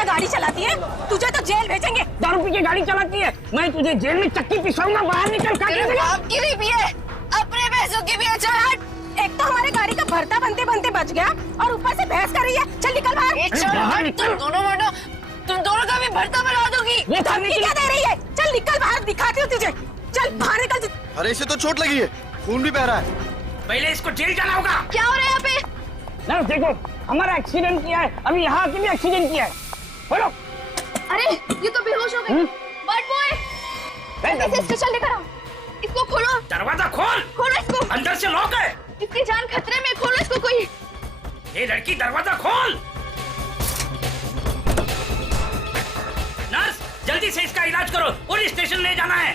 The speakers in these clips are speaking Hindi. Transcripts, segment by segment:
तरह गाड़ी चलाती है, तुझे तो जेल भेजेंगे। दारू पी के गाड़ी चलाती है, मैं तुझे जेल में चक्की पिसाऊंगा, बाहर निकल। आपकी भी पिए, अपने पैसों की भी है। एक तो हमारे गाड़ी का भरता बनते बनते बच गया और ऊपर से बहस कर रही है। चल निकल बाहर। तुम दोनों का भी भरता बना दूंगी। धमकी क्या दे रही है? चल निकल बाहर, दिखाती हूँ तुझे। चल बाहर निकल। अरे इसे तो चोट लगी है, खून भी बह रहा है। पहले इसको जेल जाना होगा। क्या हो रहा है यहाँ पे? ना देखो, हमारा एक्सीडेंट किया है, अभी यहाँ के भी एक्सीडेंट किया है। बोलो। अरे ये तो बेहोश हो गई। बट बॉय, इसे स्टेशन लेकर आओ। इसको खोलो। दरवाजा खोल। खोलो इसको। अंदर से लॉक है। इसकी जान खतरे में, खोलो इसको कोई। ये लड़की, दरवाजा खोल। नर्स, जल्दी से इसका इलाज करो, पुलिस स्टेशन ले जाना है।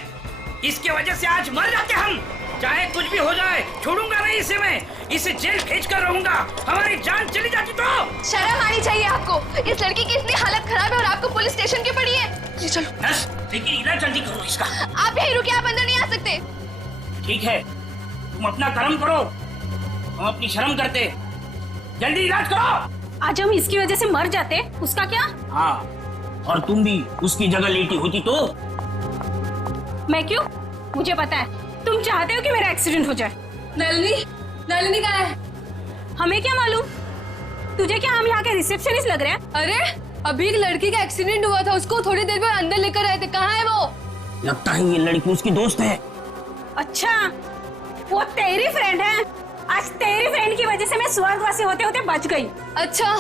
इसकी वजह से आज मर जाते हम। चाहे कुछ भी हो जाए, छोड़ूंगा नहीं इसे मैं। इसे जेल भेज कर रहूंगा, हमारी जान चली जाती तो। शर्म आनी चाहिए आपको। इस लड़की की इतनी हालत खराब है और आपको पुलिस स्टेशन की पड़ी है। जी चलो। नर्स, लेकिन इलाज जल्दी करो इसका। आप यहीं रुकिए, आप अंदर नहीं आ सकते। ठीक है, तुम अपना कर्म करो, हम अपनी शर्म करते। जल्दी इलाज करो। आज हम इसकी वजह से मर जाते, उसका क्या? हाँ, और तुम भी उसकी जगह लेटी होती तो। मैं क्यों? मुझे पता है तुम चाहते हो कि मेरा एक्सीडेंट हो जाए। नलिनी कहाँ है? हमें क्या मालूम? तुझे क्या हम यहाँ के रिसेप्शनिस्ट लग रहे हैं? अरे अभी एक लड़की का एक्सीडेंट हुआ था, उसको थोड़ी देर में अंदर लेकर आए थे। कहाँ है वो? लगता है ये लड़की उसकी दोस्त है। अच्छा, वो तेरी फ्रेंड है। आज तेरी फ्रेंड की वजह से मैं स्वर्गवासी होते होते बच गई। अच्छा,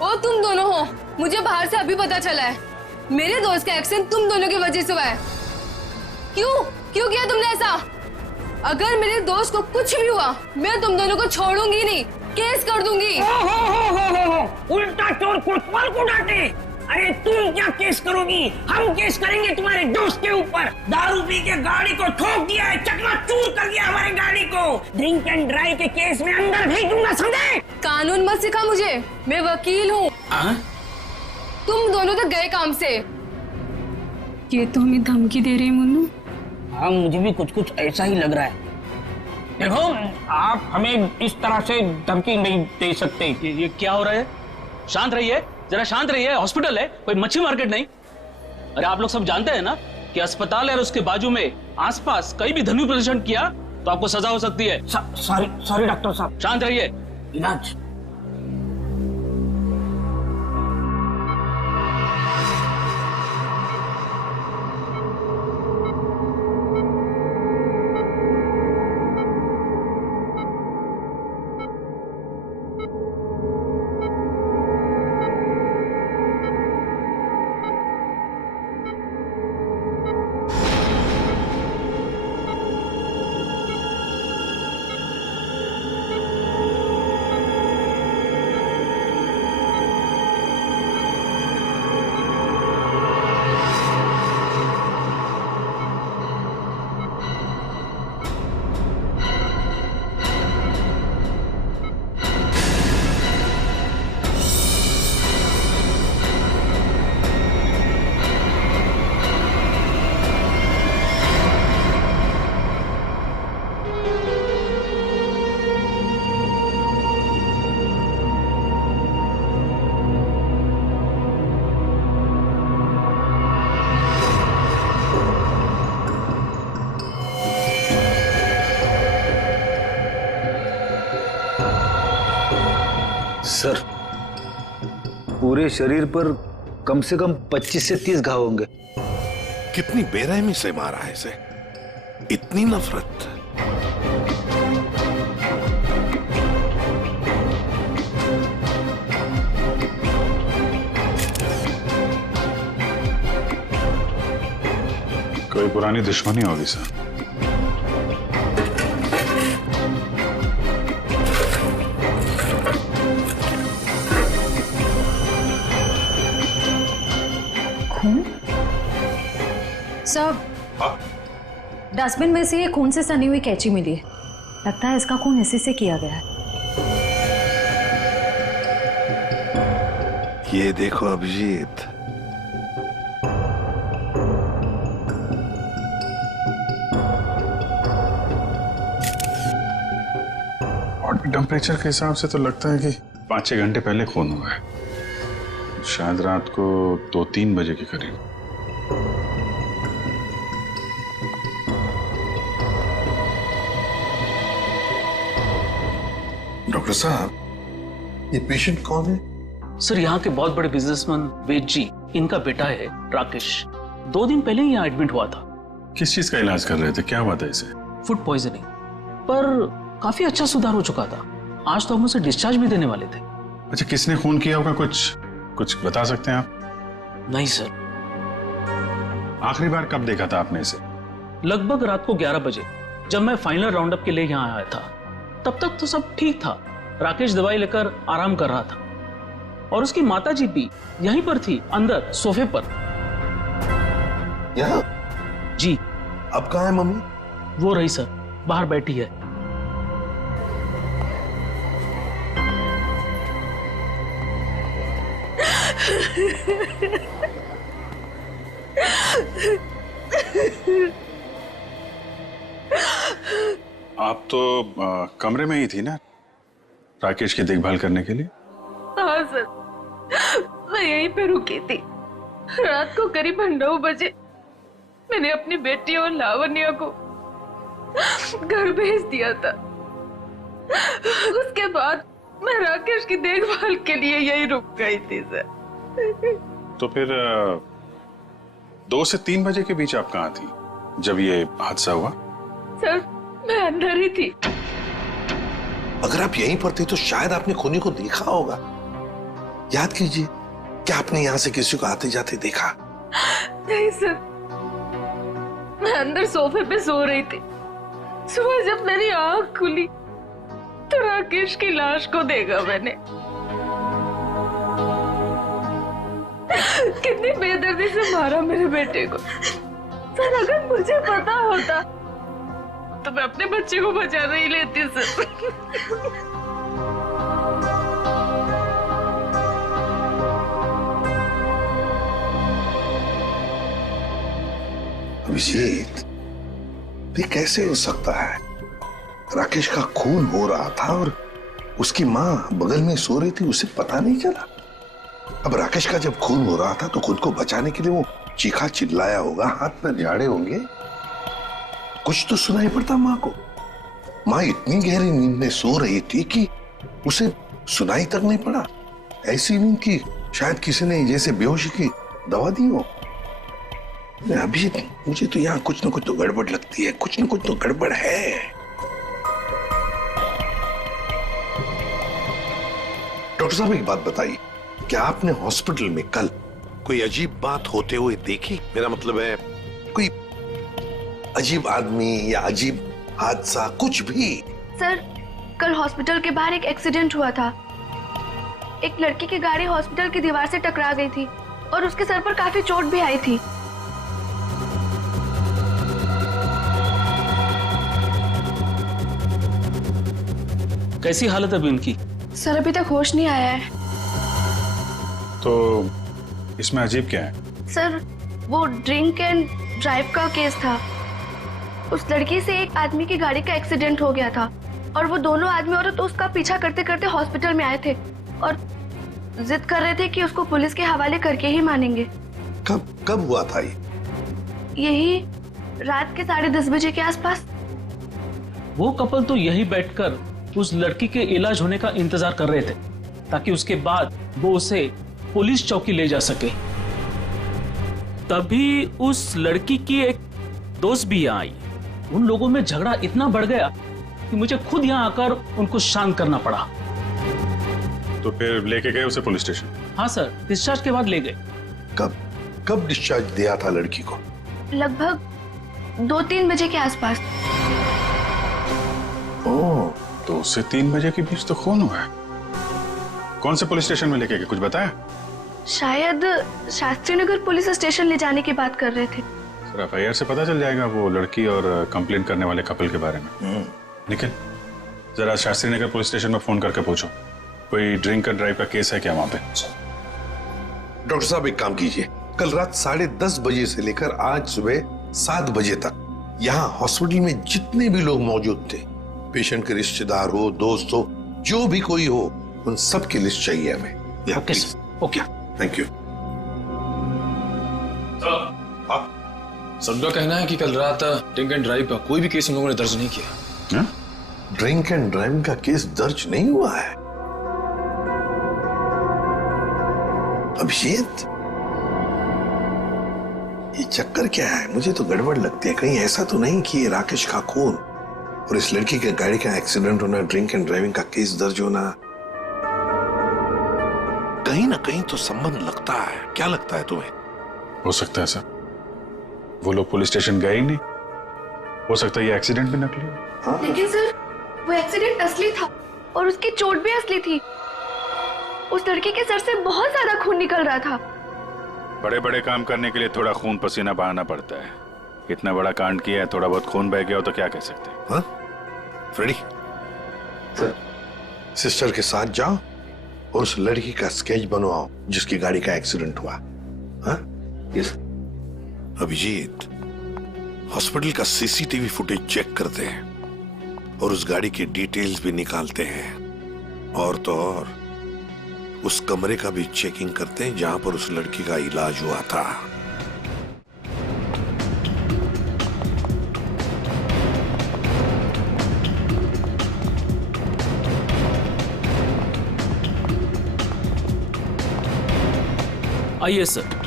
वो तुम दोनों हो? मुझे बाहर से अभी पता चला है। मेरे दोस्त का एक्सीडेंट तुम दोनों की वजह से हुआ है। क्यों किया तुमने ऐसा? अगर मेरे दोस्त को कुछ भी हुआ, मैं तुम दोनों को छोड़ूंगी नहीं, केस कर दूंगी। हो, उल्टा चोर कोतवाल को डांटे। अरे तुम क्या केस करोगी? हम केस करेंगे तुम्हारे दोस्त के ऊपर। दारू पी के गाड़ी को ठोक दिया है, चकनाचूर कर दिया हमारी गाड़ी को। ड्रिंक एंड ड्राइव के केस में अंदर भेज दूंगा, समझे? कानून मत सिखा मुझे, मैं वकील हूँ। तुम दोनों तो गए काम से। ये तो हमें धमकी दे रही है मुन्नू। हाँ, मुझे भी कुछ ऐसा ही लग रहा है। देखो, आप हमें इस तरह से धमकी नहीं दे सकते। ये क्या हो रहा है? शांत रहिए, जरा शांत रहिए। हॉस्पिटल है, कोई मच्छी मार्केट नहीं। अरे आप लोग सब जानते हैं ना कि अस्पताल है और उसके बाजू में आसपास कहीं भी धनु प्रदर्शन किया तो आपको सजा हो सकती है। सॉरी डॉक्टर साहब। शांत रहिए। इलाज। सर, पूरे शरीर पर कम से कम 25 से 30 घाव होंगे। कितनी बेरहमी से मारा है इसे, इतनी नफरत। कोई पुरानी दुश्मनी होगी सर। सब डस्टबिन में से ये खून से सनी हुई कैंची मिली है। लगता है इसका खून इसी से किया गया है। ये देखो अभिजीत, बॉडी टेम्परेचर के हिसाब से तो लगता है कि 5-6 घंटे पहले खून हुआ है। शायद रात को 2-3 बजे के करीब। डॉक्टर साहब, ये पेशेंट कौन है? सर यहाँ के बहुत बड़े बिजनेसमैन वेद जी, इनका बेटा है राकेश। 2 दिन पहले ही यहाँ एडमिट हुआ था। किस चीज का इलाज कर रहे थे? क्या हुआ था इसे? फूड पॉइजनिंग, पर काफी अच्छा सुधार हो चुका था। आज तो हम उसे डिस्चार्ज भी देने वाले थे। अच्छा, किसने खून किया होगा? कुछ बता सकते हैं आप? नहीं सर। आखिरी बार कब देखा था आपने इसे? लगभग रात को 11 बजे, जब मैं फाइनल राउंड अप के लिए यहाँ आया था। तब तक तो सब ठीक था। राकेश दवाई लेकर आराम कर रहा था और उसकी माताजी भी यहीं पर थी, अंदर सोफे पर। यहाँ? जी। अब कहाँ है मम्मी? वो रही सर, बाहर बैठी है। आप तो कमरे में ही थी ना राकेश की देखभाल करने के लिए? हाँ सर, मैं यहीं पे रुकी थी। रात को करीब 9 बजे मैंने अपनी बेटी और लावण्या को घर भेज दिया था। उसके बाद मैं राकेश की देखभाल के लिए यहीं रुक गई थी सर। तो फिर 2 से 3 बजे के बीच आप कहाँ थी जब ये हादसा हुआ? सर, मैं अंदर ही थी। अगर आप यहीं पर थे तो शायद आपने खूनी को देखा होगा। याद कीजिए, क्या आपने यहाँ से किसी को आते जाते देखा? नहीं सर, मैं अंदर सोफे पे सो रही थी। सुबह जब मेरी आंख खुली तो राकेश की लाश को देखा मैंने। कितनी बेदर्दी से मारा मेरे बेटे को। सर, अगर मुझे पता होता तो मैं अपने बच्चे को बचा नहीं लेती सर। अभिजीत, ये कैसे हो सकता है? राकेश का खून हो रहा था और उसकी माँ बगल में सो रही थी, उसे पता नहीं चला। अब राकेश का जब खून हो रहा था तो खुद को बचाने के लिए वो चीखा चिल्लाया होगा, हाथ में झाड़े होंगे, कुछ तो सुनाई पड़ता माँ को। माँ इतनी गहरी नींद में सो रही थी कि उसे सुनाई तक नहीं पड़ा। ऐसी नींद की शायद किसी ने जैसे बेहोशी की दवा दी हो। अभी मुझे तो यहाँ कुछ ना कुछ तो गड़बड़ लगती है, कुछ ना कुछ तो गड़बड़ है। डॉक्टर साहब, एक बात बताइए, क्या आपने हॉस्पिटल में कल कोई अजीब बात होते हुए देखी? मेरा मतलब है कोई अजीब आदमी या अजीब हादसा, कुछ भी? सर, कल हॉस्पिटल के बाहर एक एक्सीडेंट हुआ था। एक लड़की की गाड़ी हॉस्पिटल की दीवार से टकरा गई थी और उसके सर पर काफी चोट भी आई थी। कैसी हालत अभी उनकी? सर, अभी तक होश नहीं आया है। तो इसमें अजीब क्या है? सर, वो ड्रिंक एंड ड्राइव का केस था। उस लड़की से एक आदमी की गाड़ी का एक्सीडेंट हो गया था और वो दोनों आदमी औरत उसका पीछा करते करते हॉस्पिटल में आए थे और जिद कर रहे थे कि उसको पुलिस के हवाले करके ही मानेंगे। कब हुआ था ये? यही रात के 10:30 बजे के आसपास। वो कपल तो यही बैठकर उस लड़की के इलाज होने का इंतजार कर रहे थे ताकि उसके बाद वो उसे पुलिस चौकी ले जा सके। तभी उस लड़की की एक दोस्त भी यहाँ आई। उन लोगों में झगड़ा इतना बढ़ गया कि मुझे खुद यहाँ आकर उनको शांत करना पड़ा। तो फिर लेके गए उसे पुलिस स्टेशन? हाँ सर, डिस्चार्ज के बाद ले गए। कब डिस्चार्ज दिया था लड़की को? लगभग 2-3 बजे के आसपास। ओह, 2 से 3 बजे के बीच तो खून हुआ है। कौन से पुलिस स्टेशन में लेके गए, कुछ बताया? शायद शास्त्री नगर पुलिस स्टेशन ले जाने की बात कर रहे थे। सर, FIR से पता चल जाएगा वो लड़की और कंप्लेंट करने वाले कपल के बारे में। निखिल, जरा शास्त्री नगर पुलिस स्टेशन में फोन करके पूछो कोई ड्रिंक एंड ड्राइव का केस है क्या वहां पे। डॉक्टर साहब, एक काम कीजिए, कल रात 10:30 बजे से लेकर आज सुबह 7 बजे तक यहाँ हॉस्पिटल में जितने भी लोग मौजूद थे, पेशेंट के रिश्तेदार हो, दोस्त हो, जो भी कोई हो, उन सब की लिस्ट चाहिए हमें। Okay sir, okay. Thank you. सबका कहना है कि कल रात ड्रिंक एंड ड्राइव का कोई भी केस उन लोगों ने दर्ज नहीं किया। ड्रिंक एंड ड्राइविंग का केस दर्ज नहीं हुआ है? अभिजीत, ये चक्कर क्या है? मुझे तो गड़बड़ लगती है। कहीं ऐसा तो नहीं कि ये राकेश का खून और इस लड़की के गाड़ी का एक्सीडेंट होना, ड्रिंक एंड ड्राइविंग का केस दर्ज होना, कहीं ना कहीं तो संबंध लगता है। क्या लगता है तुम्हें? हो सकता है सर, वो लोग पुलिस स्टेशन गए ही नहीं। हो सकता है ये एक्सीडेंट भी नकली हो। लेकिन सर, वो एक्सीडेंट असली था और उसकी चोट भी असली थी। उस लड़की के सर से बहुत ज्यादा खून निकल रहा था। बड़े बड़े काम करने के लिए थोड़ा खून पसीना बहाना पड़ता है। इतना बड़ा कांड किया है, थोड़ा बहुत खून बह गया हो तो क्या कह सकते हैं? हाँ? फ्रेडी, सिस्टर के साथ जाओ और उस लड़की का स्केच बनवाओ जिसकी गाड़ी का एक्सीडेंट हुआ। हाँ? यस। अभिजीत, हॉस्पिटल का सीसीटीवी फुटेज चेक करते हैं और उस गाड़ी के डिटेल्स भी निकालते हैं। और तो और उस कमरे का भी चेकिंग करते हैं जहां पर उस लड़की का इलाज हुआ था। आइए सर।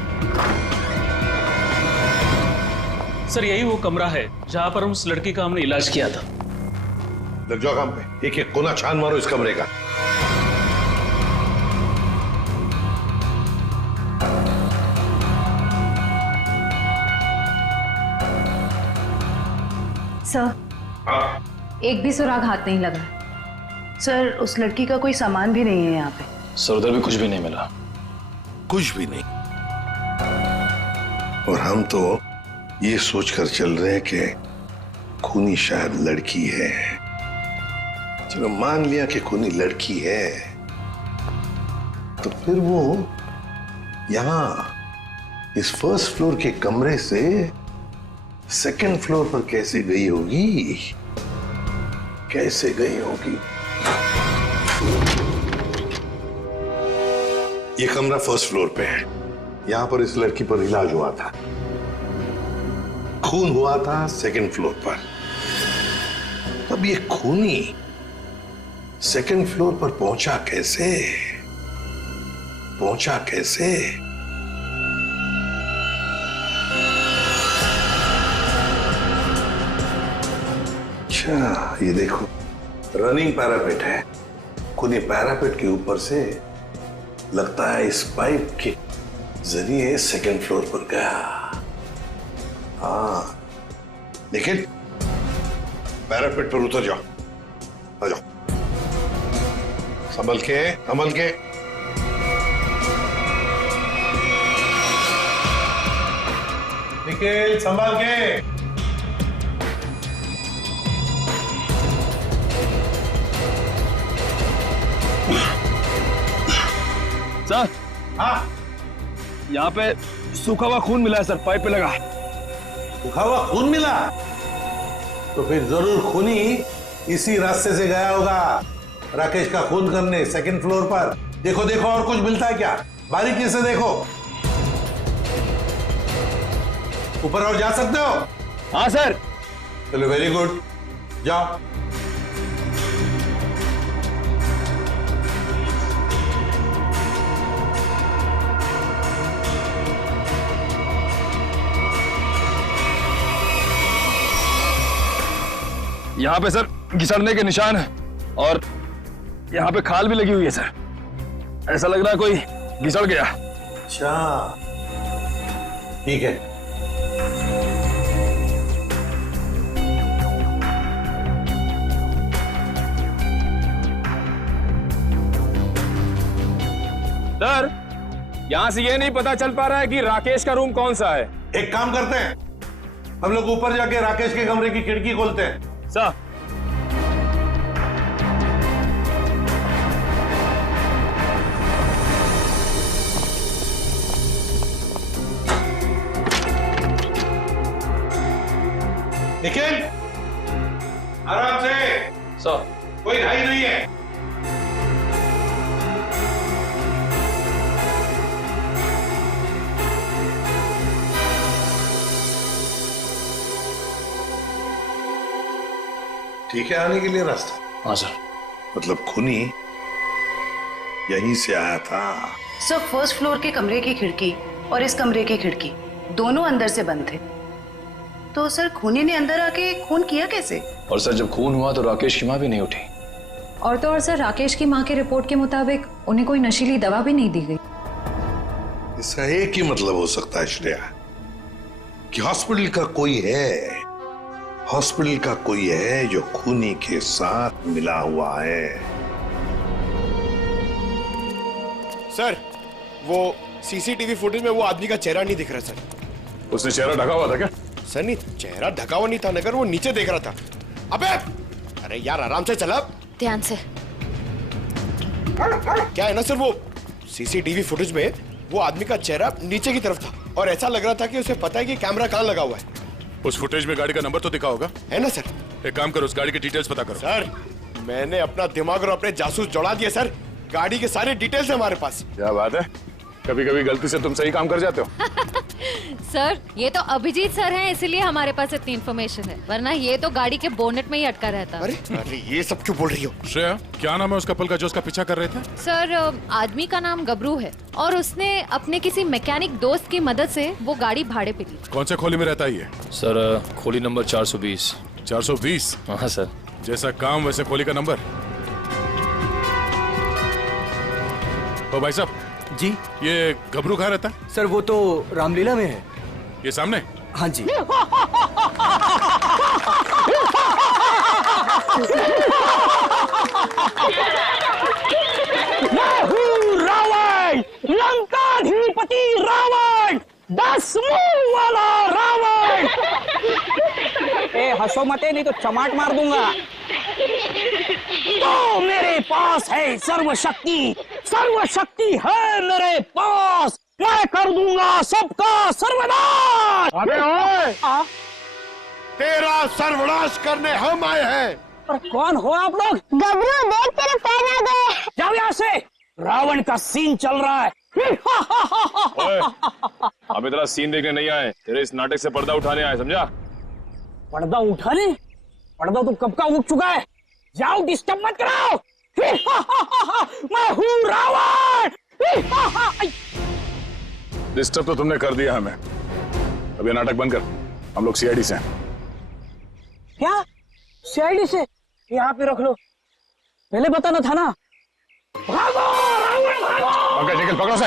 सर, यही वो कमरा है जहां पर उस लड़की का हमने इलाज किया था। लग जाओ काम पे। एक एक कोना छान मारो इस कमरे का। सर, एक भी सुराग हाथ नहीं लगा। सर, उस लड़की का कोई सामान भी नहीं है यहाँ पे। सर, उधर भी कुछ भी नहीं मिला। कुछ भी नहीं। और हम तो ये सोचकर चल रहे हैं कि खूनी शायद लड़की है। चलो मान लिया कि खूनी लड़की है, तो फिर वो यहां इस फर्स्ट फ्लोर के कमरे से सेकंड फ्लोर पर कैसे गई होगी? कैसे गई होगी? ये कमरा फर्स्ट फ्लोर पे है। यहां पर इस लड़की पर इलाज हुआ था। खून हुआ था सेकंड फ्लोर पर। तब ये खूनी सेकंड फ्लोर पर पहुंचा कैसे? पहुंचा कैसे? अच्छा, ये देखो, रनिंग पैरापेट है। खूनी पैरापेट के ऊपर से लगता है इस पाइप के जरिए सेकंड फ्लोर पर गया। हाँ, लेकिन पैरापेट पर उतर जाओ। आ जाओ, संभल के, संभल के। निखिल, संभल के। सर, हाँ, यहाँ पे सूखा हुआ खून मिला है सर, पाइप पे लगा। सूखा हुआ खून मिला? तो फिर जरूर खूनी इसी रास्ते से गया होगा राकेश का खून करने सेकंड फ्लोर पर। देखो देखो, और कुछ मिलता है क्या? बारीकी से देखो। ऊपर और जा सकते हो? हाँ सर। चलो, वेरी गुड, जाओ। यहाँ पे सर घिसड़ने के निशान है और यहाँ पे खाल भी लगी हुई है सर। ऐसा लग रहा है कोई घिसड़ गया। अच्छा, ठीक है। सर, यहाँ से ये नहीं पता चल पा रहा है कि राकेश का रूम कौन सा है। एक काम करते हैं, हम लोग ऊपर जाके राकेश के कमरे की खिड़की खोलते हैं। सर, निखिल, आराम से। सर, कोई घाई नहीं है। ठीक है आने के लिए रास्ता? हाँ सर। मतलब खूनी यहीं से आया था? सर फर्स्ट फ्लोर के कमरे की खिड़की और इस कमरे की खिड़की दोनों अंदर से बंद थे, तो सर खूनी ने अंदर आके खून किया कैसे? और सर जब खून हुआ तो राकेश की माँ भी नहीं उठी। और तो और सर राकेश की माँ की रिपोर्ट के मुताबिक उन्हें कोई नशीली दवा भी नहीं दी गई। इसका एक ही मतलब हो सकता है श्रेया कि हॉस्पिटल का कोई है जो खूनी के साथ मिला हुआ है। सर वो सीसीटीवी फुटेज में वो आदमी का चेहरा नहीं दिख रहा सर। उसने चेहरा ढका हुआ था क्या? सर नहीं, चेहरा ढका हुआ नहीं था, नगर वो नीचे देख रहा था। अबे अरे यार आराम से चला, ध्यान से। क्या है ना सर, वो सीसीटीवी फुटेज में वो आदमी का चेहरा नीचे की तरफ था और ऐसा लग रहा था कि उसे पता है कि कैमरा कहाँ लगा हुआ है। उस फुटेज में गाड़ी का नंबर तो दिखा होगा? है ना सर। एक काम करो, उस गाड़ी की डिटेल्स पता करो। सर मैंने अपना दिमाग और अपने जासूस जोड़ा दिए सर, गाड़ी के सारे डिटेल्स है हमारे पास। क्या बात है, कभी कभी गलती से तुम सही काम कर जाते हो। सर ये तो अभिजीत सर हैं, इसलिए हमारे पास इतनी इन्फॉर्मेशन है, वरना ये तो गाड़ी के बोनेट में ही अटका रहता। अरे ये सब क्यों बोल रही हो? श्रेया क्या नाम है उस कपल का जो उसका पीछा कर रहे थे? सर आदमी का नाम गबरू है और उसने अपने किसी मैकेनिक दोस्त की मदद से वो गाड़ी भाड़े पे ली। कौन से खोली में रहता है ये? सर खोली नंबर 420। 420? हाँ सर। जैसा काम वैसे खोली का नंबर। तो भाई साहब जी, ये गबरू कहाँ रहता है? सर वो तो रामलीला में है। ये सामने? हाँ जी। रावण, लंकाधिपति रावण, 10 मुंह वाला रावण। ए हंसो मत, नहीं तो चमाट मार दूंगा। तो मेरे पास है सर्वशक्ति, सर्वशक्ति है मेरे पास, मैं कर दूंगा सबका सर्वनाश। अबे ओए, तेरा सर्वनाश करने हम आए हैं। पर कौन हो आप लोग? गबरू देख तेरे पैर आ गए। जाओ यहाँ से, रावण का सीन चल रहा है। ओए, हम इतना सीन देखने नहीं आए, तेरे इस नाटक से पर्दा उठाने आए, समझा? पर्दा उठाने? पर्दा तो कब का उठ चुका है। जाओ, डिस्टर्ब मत कराओ। मैं हूँ रावण। डिस्टर्ब तो तुमने कर दिया हमें, अब ये नाटक बंद कर, हम लोग सीआईडी से हैं। क्या सीआईडी से? यहाँ पे रख लो, पहले बताना था ना। भागो रावण भागो। पंकज निकल, पकड़ो से।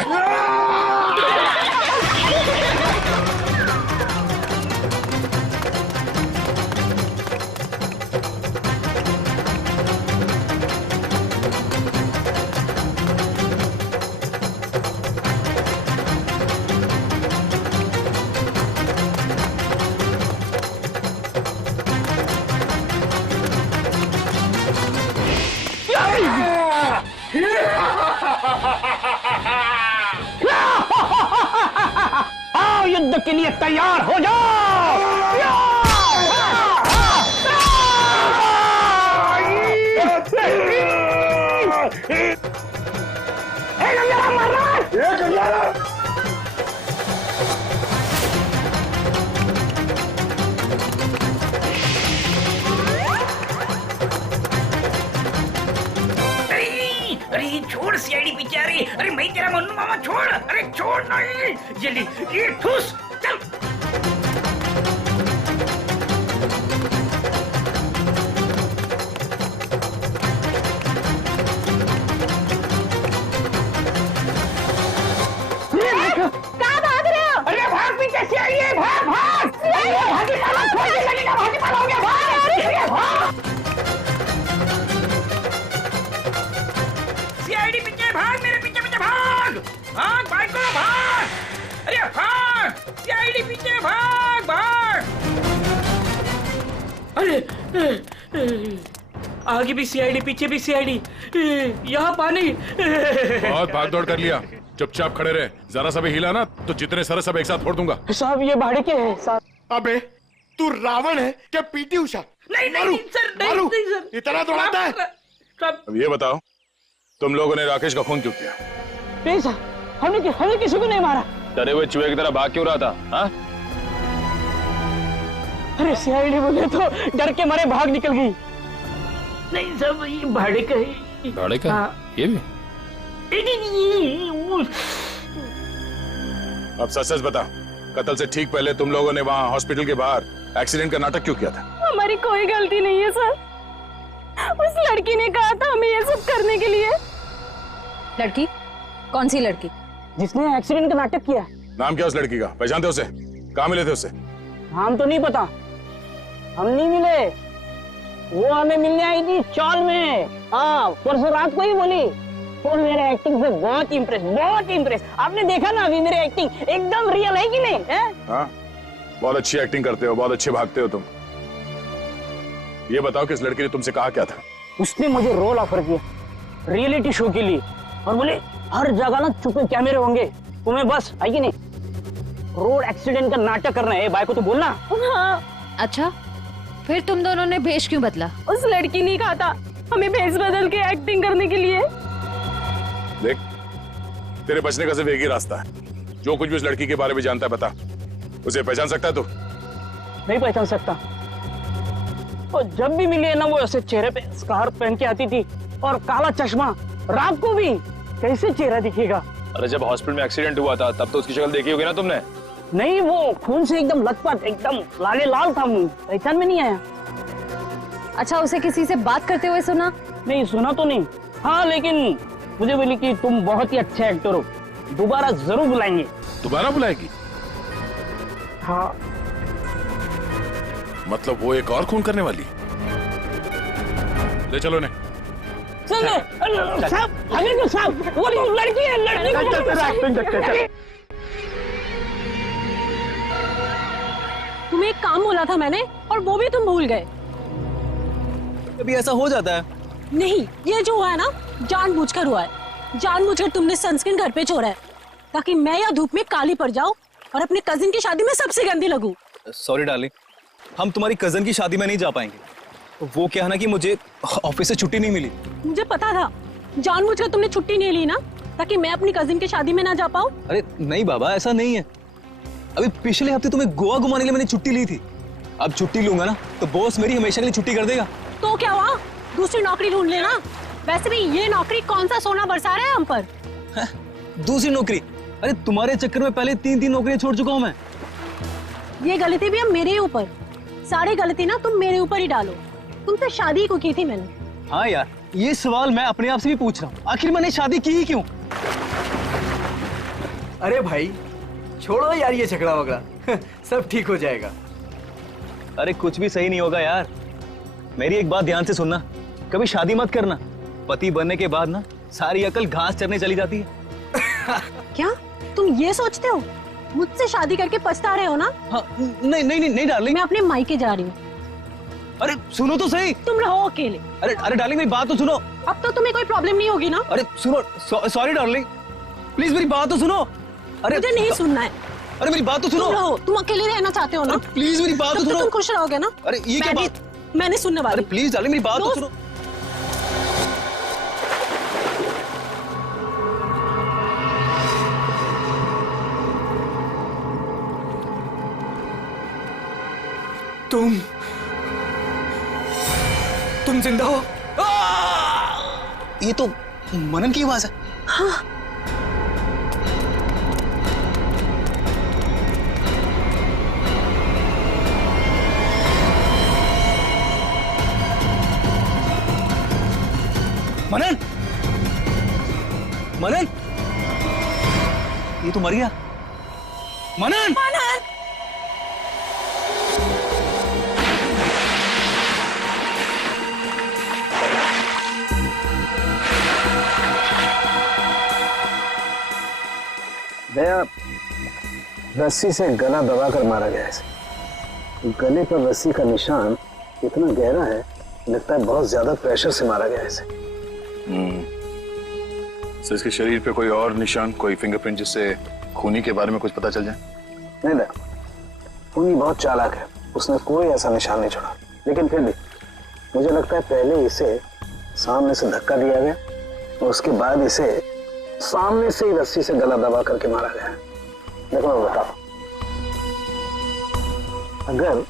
आओ युद्ध के लिए तैयार हो जाओ। अरे छोड़ सीआईडी पीछे आ रही। अरे मैं तेरा मन्नू मामा, छोड़। अरे छोड़ नहीं, जल्दी ये ठूस, चल। कहाँ भाग रहे हो? अरे भाग, पीछे सीआईडी है, भाग भाग। भागी पाला, खोजने लगेगा, भागी पाला हो गया, भाग। सीआईडी पीछे भाग, मेरे पीछे पीछे भाग, भाग भाग को भाग। अरे भाग, सीआईडी पीछे भाग भाग। अरे आगे भी सीआईडी, पीछे भी सीआईडी, यहाँ पानी। बहुत भाग दौड़ कर लिया, चुपचाप खड़े रहे, जरा सा भी हिला ना तो जितने सारे सब एक साथ फोड़ दूंगा। साहब ये भाड़े के हैं साहब। अबे तू रावण है क्या पीटी उषा? नहीं नहीं सर, नहीं सर, इतना दौड़ाता है। अब ये बताओ, तुम लोगों ने राकेश का खून क्यों किया? नहीं सर, हमने किसी को नहीं मारा। डरे हुए चूहे की तरह भाग क्यों रहा था? हाँ? अरे सीआईडी बोले तो डर के मारे भाग निकल गई। नहीं सब ये भाड़े का है। भाड़े का? हाँ। ये भी? अब सच सच बता, कत्ल से ठीक पहले तुम लोगों ने वहाँ हॉस्पिटल के बाहर एक्सीडेंट का नाटक क्यों किया था? हमारी कोई गलती नहीं है सर, उस लड़की ने कहा था हमें ये सब करने के लिए। लड़की? कौन सी लड़की? जिसने एक्सीडेंट का नाटक किया। नाम क्या उस लड़की का? पहचानते उसे? कहाँ मिले थे उसे? नाम तो नहीं पता, हम नहीं मिले। वो हमें मिलने आई थी चौल में। हाँ, परसों रात को ही बोली। वो मेरे एक्टिंग से बहुत इम्प्रेस। आपने देखा ना अभी मेरी एक्टिंग एकदम रियल है कि नहीं है? हाँ, बहुत अच्छी एक्टिंग करते हो, बहुत अच्छे भागते हो तुम। ये बताओ कि इस लड़की ने तुमसे कहा क्या था? उसने मुझे रोल ऑफर किया रियलिटी शो के लिए और बोले हर जगह ना छुपे कैमरे होंगे, तुम्हें बस है कि नहीं रोड एक्सीडेंट का नाटक करना है। भाई को तो बोलना। हाँ। अच्छा, फिर तुम दोनों ने भेष क्यों बदला? उस लड़की ने कहा था हमें भेष बदल के एक्टिंग करने के लिए। देख, तेरे बचने का सिर्फ एक ही रास्ता है। जो कुछ भी उस लड़की के बारे में जानता है बता। उसे पहचान सकता है तू? नहीं पहचान सकता। और जब भी मिली है ना, वो ऐसे चेहरे पे स्कार्फ पहन के आती थी और काला चश्मा। रात को भी कैसे चेहरा दिखेगा? अरे जब हॉस्पिटल में एक्सीडेंट हुआ था तब तो उसकी शक्ल देखी होगी ना तुमने? नहीं, वो खून से एकदम लथपथ, एकदम लाले लाल था मुंह, पहचान में नहीं आया। अच्छा, उसे किसी से बात करते हुए सुना? नहीं सुना तो नहीं। हाँ, लेकिन मुझे बोली कि तुम बहुत ही अच्छे एक्टर हो, दोबारा जरूर बुलाएंगे। दोबारा बुलाएगी? हाँ। मतलब वो एक और खून करने वाली? ले चलो ने। साहब, हमें साहब, वो लड़की है, लड़की को तुम्हें एक काम बोला था मैंने और वो भी तुम भूल गए। कभी ऐसा हो जाता है। नहीं, ये जो हुआ है ना जानबूझकर हुआ है। जानबूझकर तुमने सनस्क्रीन घर पे छोड़ा है ताकि मैं या धूप में काली पड़ जाऊं और अपने कजिन की शादी में सबसे गंदी लगूं। सॉरी डार्लिंग, हम तुम्हारी कजन की शादी में नहीं जा पाएंगे। वो क्या है ना कि मुझे ऑफिस से छुट्टी नहीं मिली। मुझे पता था, जानबूझकर तुमने छुट्टी नहीं ली ना ताकि मैं अपनी कजिन की शादी में ना जा पाऊं। अरे नहीं बाबा, ऐसा नहीं है। अभी पिछले हफ्ते तुम्हें गोवा घुमाने के लिए मैंने छुट्टी ली थी। अब छुट्टी लूंगा ना तो बॉस मेरी हमेशा के लिए छुट्टी कर देगा। तो क्या हुआ, दूसरी नौकरी ढूंढ लेना। वैसे भी ये नौकरी कौन सा सोना बरसा रहा है हम पर। दूसरी नौकरी? अरे तुम्हारे चक्कर में पहले 3 नौकरियां छोड़ चुका हूं मैं। ये गलती भी अब मेरे ऊपर। सारी गलती ना तुम मेरे ऊपर ही डालो। तुमसे शादी को की थी मैंने। हाँ यार, ये सवाल मैं अपने आप से भी पूछ रहा हूँ, आखिर मैंने शादी की ही क्यों? अरे भाई छोड़ो यार ये झगड़ा वगड़ा सब ठीक हो जाएगा। अरे कुछ भी सही नहीं होगा यार। मेरी एक बात ध्यान से सुनना, कभी शादी मत करना। पति बनने के बाद ना सारी अकल घास चरने चली जाती है। क्या तुम ये सोचते हो मुझसे शादी करके पछता रहे हो ना? हाँ, नहीं डार्लिंग, मैं अपने मायके जा रही हूँ। अरे सुनो तो सही। तुम रहो अकेले। अरे डार्लिंग मेरी बात तो सुनो। अब तो तुम्हें कोई प्रॉब्लम नहीं होगी ना? अरे सुनो, सॉरी डार्लिंग, प्लीज मेरी बात तो सुनो। अरे मुझे नहीं सुनना है। अरे मेरी बात तो सुनो। तुम रहो, तुम अकेले रहना चाहते हो ना? प्लीज मेरी बात तो सुनो। तुम खुश रहोगे ना? अरे ये क्या बात? मैंने सुनने वाली। अरे प्लीज डार्लिंग मेरी बात तो सुनो। तुम जिंदा हो? ये तो मनन की आवाज है। हाँ। मनन, मनन, ये तो मर गया। मनन, मनन, दया रस्सी से गला दबाकर मारा गया है। गले पर रस्सी का निशान इतना गहरा है, लगता है बहुत ज्यादा प्रेशर से मारा गया है इसे। सर इसके शरीर पे कोई और निशान, कोई फिंगरप्रिंट जिससे खूनी के बारे में कुछ पता चल जाए? नहीं दया, खूनी बहुत चालाक है, उसने कोई ऐसा निशान नहीं छोड़ा। लेकिन फिर भी मुझे लगता है पहले इसे सामने से धक्का दिया गया और उसके बाद इसे सामने से ही रस्सी से गला दबा करके मारा गया है। देखो मैं बताओ, अगर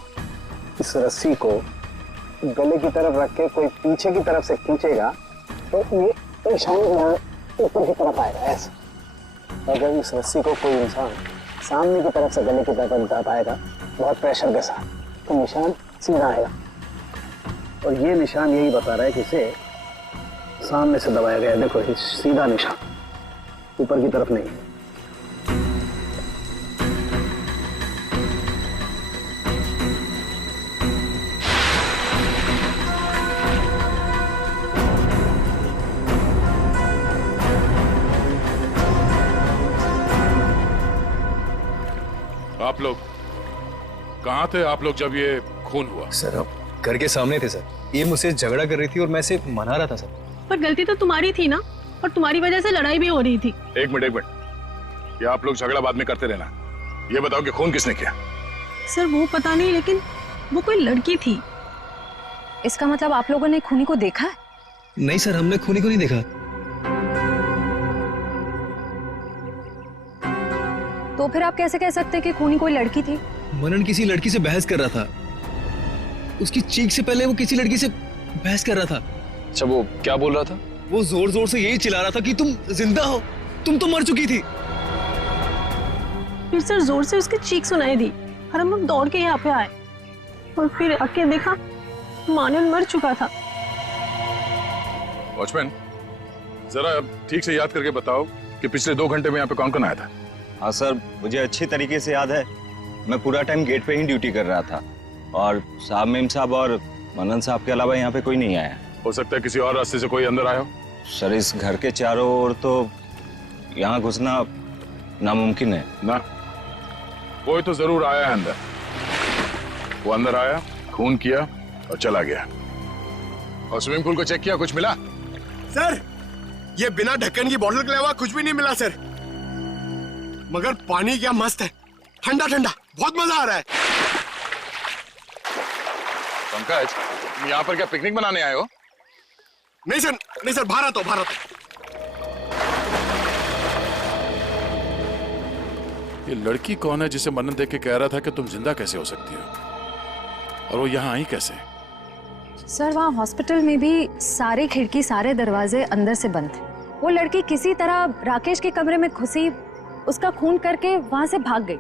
इस रस्सी को गले की तरफ रख के कोई पीछे की तरफ से खींचेगा तो ये निशान यहाँ ऊपर की तरफ आएगा ऐसे। अगर इस रस्सी को कोई इंसान सामने की तरफ से गले की तरफ दबाएगा बहुत प्रेशर के साथ, तो निशान सीधा आएगा। और ये निशान यही बता रहा है कि इसे सामने से दबाया गया है। देखो ये सीधा निशान, ऊपर की तरफ नहीं। आप लोग कहाँ थे आप लोग जब ये खून हुआ? सर आप घर के सामने थे सर। ये मुझसे झगड़ा कर रही थी और मैं इसे मना रहा था सर। पर गलती तो तुम्हारी थी ना, और तुम्हारी वजह से लड़ाई भी हो रही थी। एक मिनट, ये आप लोग झगड़ा बाद में करते रहना। ये बताओ कि खून किसने किया? सर वो पता नहीं, लेकिन वो कोई लड़की थी। इसका मतलब आप लोगों ने खूनी को देखा है? नहीं सर, हमने खूनी को नहीं देखा। तो फिर आप कैसे कह सकते हैं कि खूनी कोई लड़की थी? मनन किसी लड़की से बहस कर रहा था। उसकी चीख से पहले वो किसी लड़की से बहस कर रहा था। अच्छा वो क्या बोल रहा था? वो जोर जोर से यही चिल्ला रहा था कि तुम जिंदा हो, तुम तो मर चुकी थी। फिर सर जोर से उसकी चीख सुनाई दी और हम लोग दौड़ के यहाँ पे आए और फिर आके देखा मानन मर चुका था। वॉचमैन, जरा ठीक से याद करके बताओ कि पिछले 2 घंटे में यहाँ पे कौन कौन आया था? हाँ सर, मुझे अच्छी तरीके से याद है। मैं पूरा टाइम गेट पे ही ड्यूटी कर रहा था और साहब मेम साहब और मनन साहब के अलावा यहाँ पे कोई नहीं आया। हो सकता है किसी और रास्ते से कोई अंदर आया हो। सर इस घर के चारों ओर तो यहाँ घुसना नामुमकिन है ना। कोई तो जरूर आया है अंदर। वो अंदर आया, खून किया और चला गया। और स्विमिंग पूल को चेक किया, कुछ मिला? सर ये बिना ढक्कन की बोतल के अलावा कुछ भी नहीं मिला सर। मगर पानी क्या मस्त है, ठंडा ठंडा, बहुत मजा आ रहा है। पंकज, तुम यहाँ पर क्या पिकनिक मनाने आए हो? नहीं सर, भारत हो। ये लड़की कौन है जिसे मनन देख के कह रहा था कि तुम जिंदा कैसे हो सकती हो, और वो यहाँ आई कैसे? सर वहाँ हॉस्पिटल में भी सारी खिड़की सारे दरवाजे अंदर से बंद थे। वो लड़की किसी तरह राकेश के कमरे में घुसी, उसका खून करके वहाँ से भाग गई,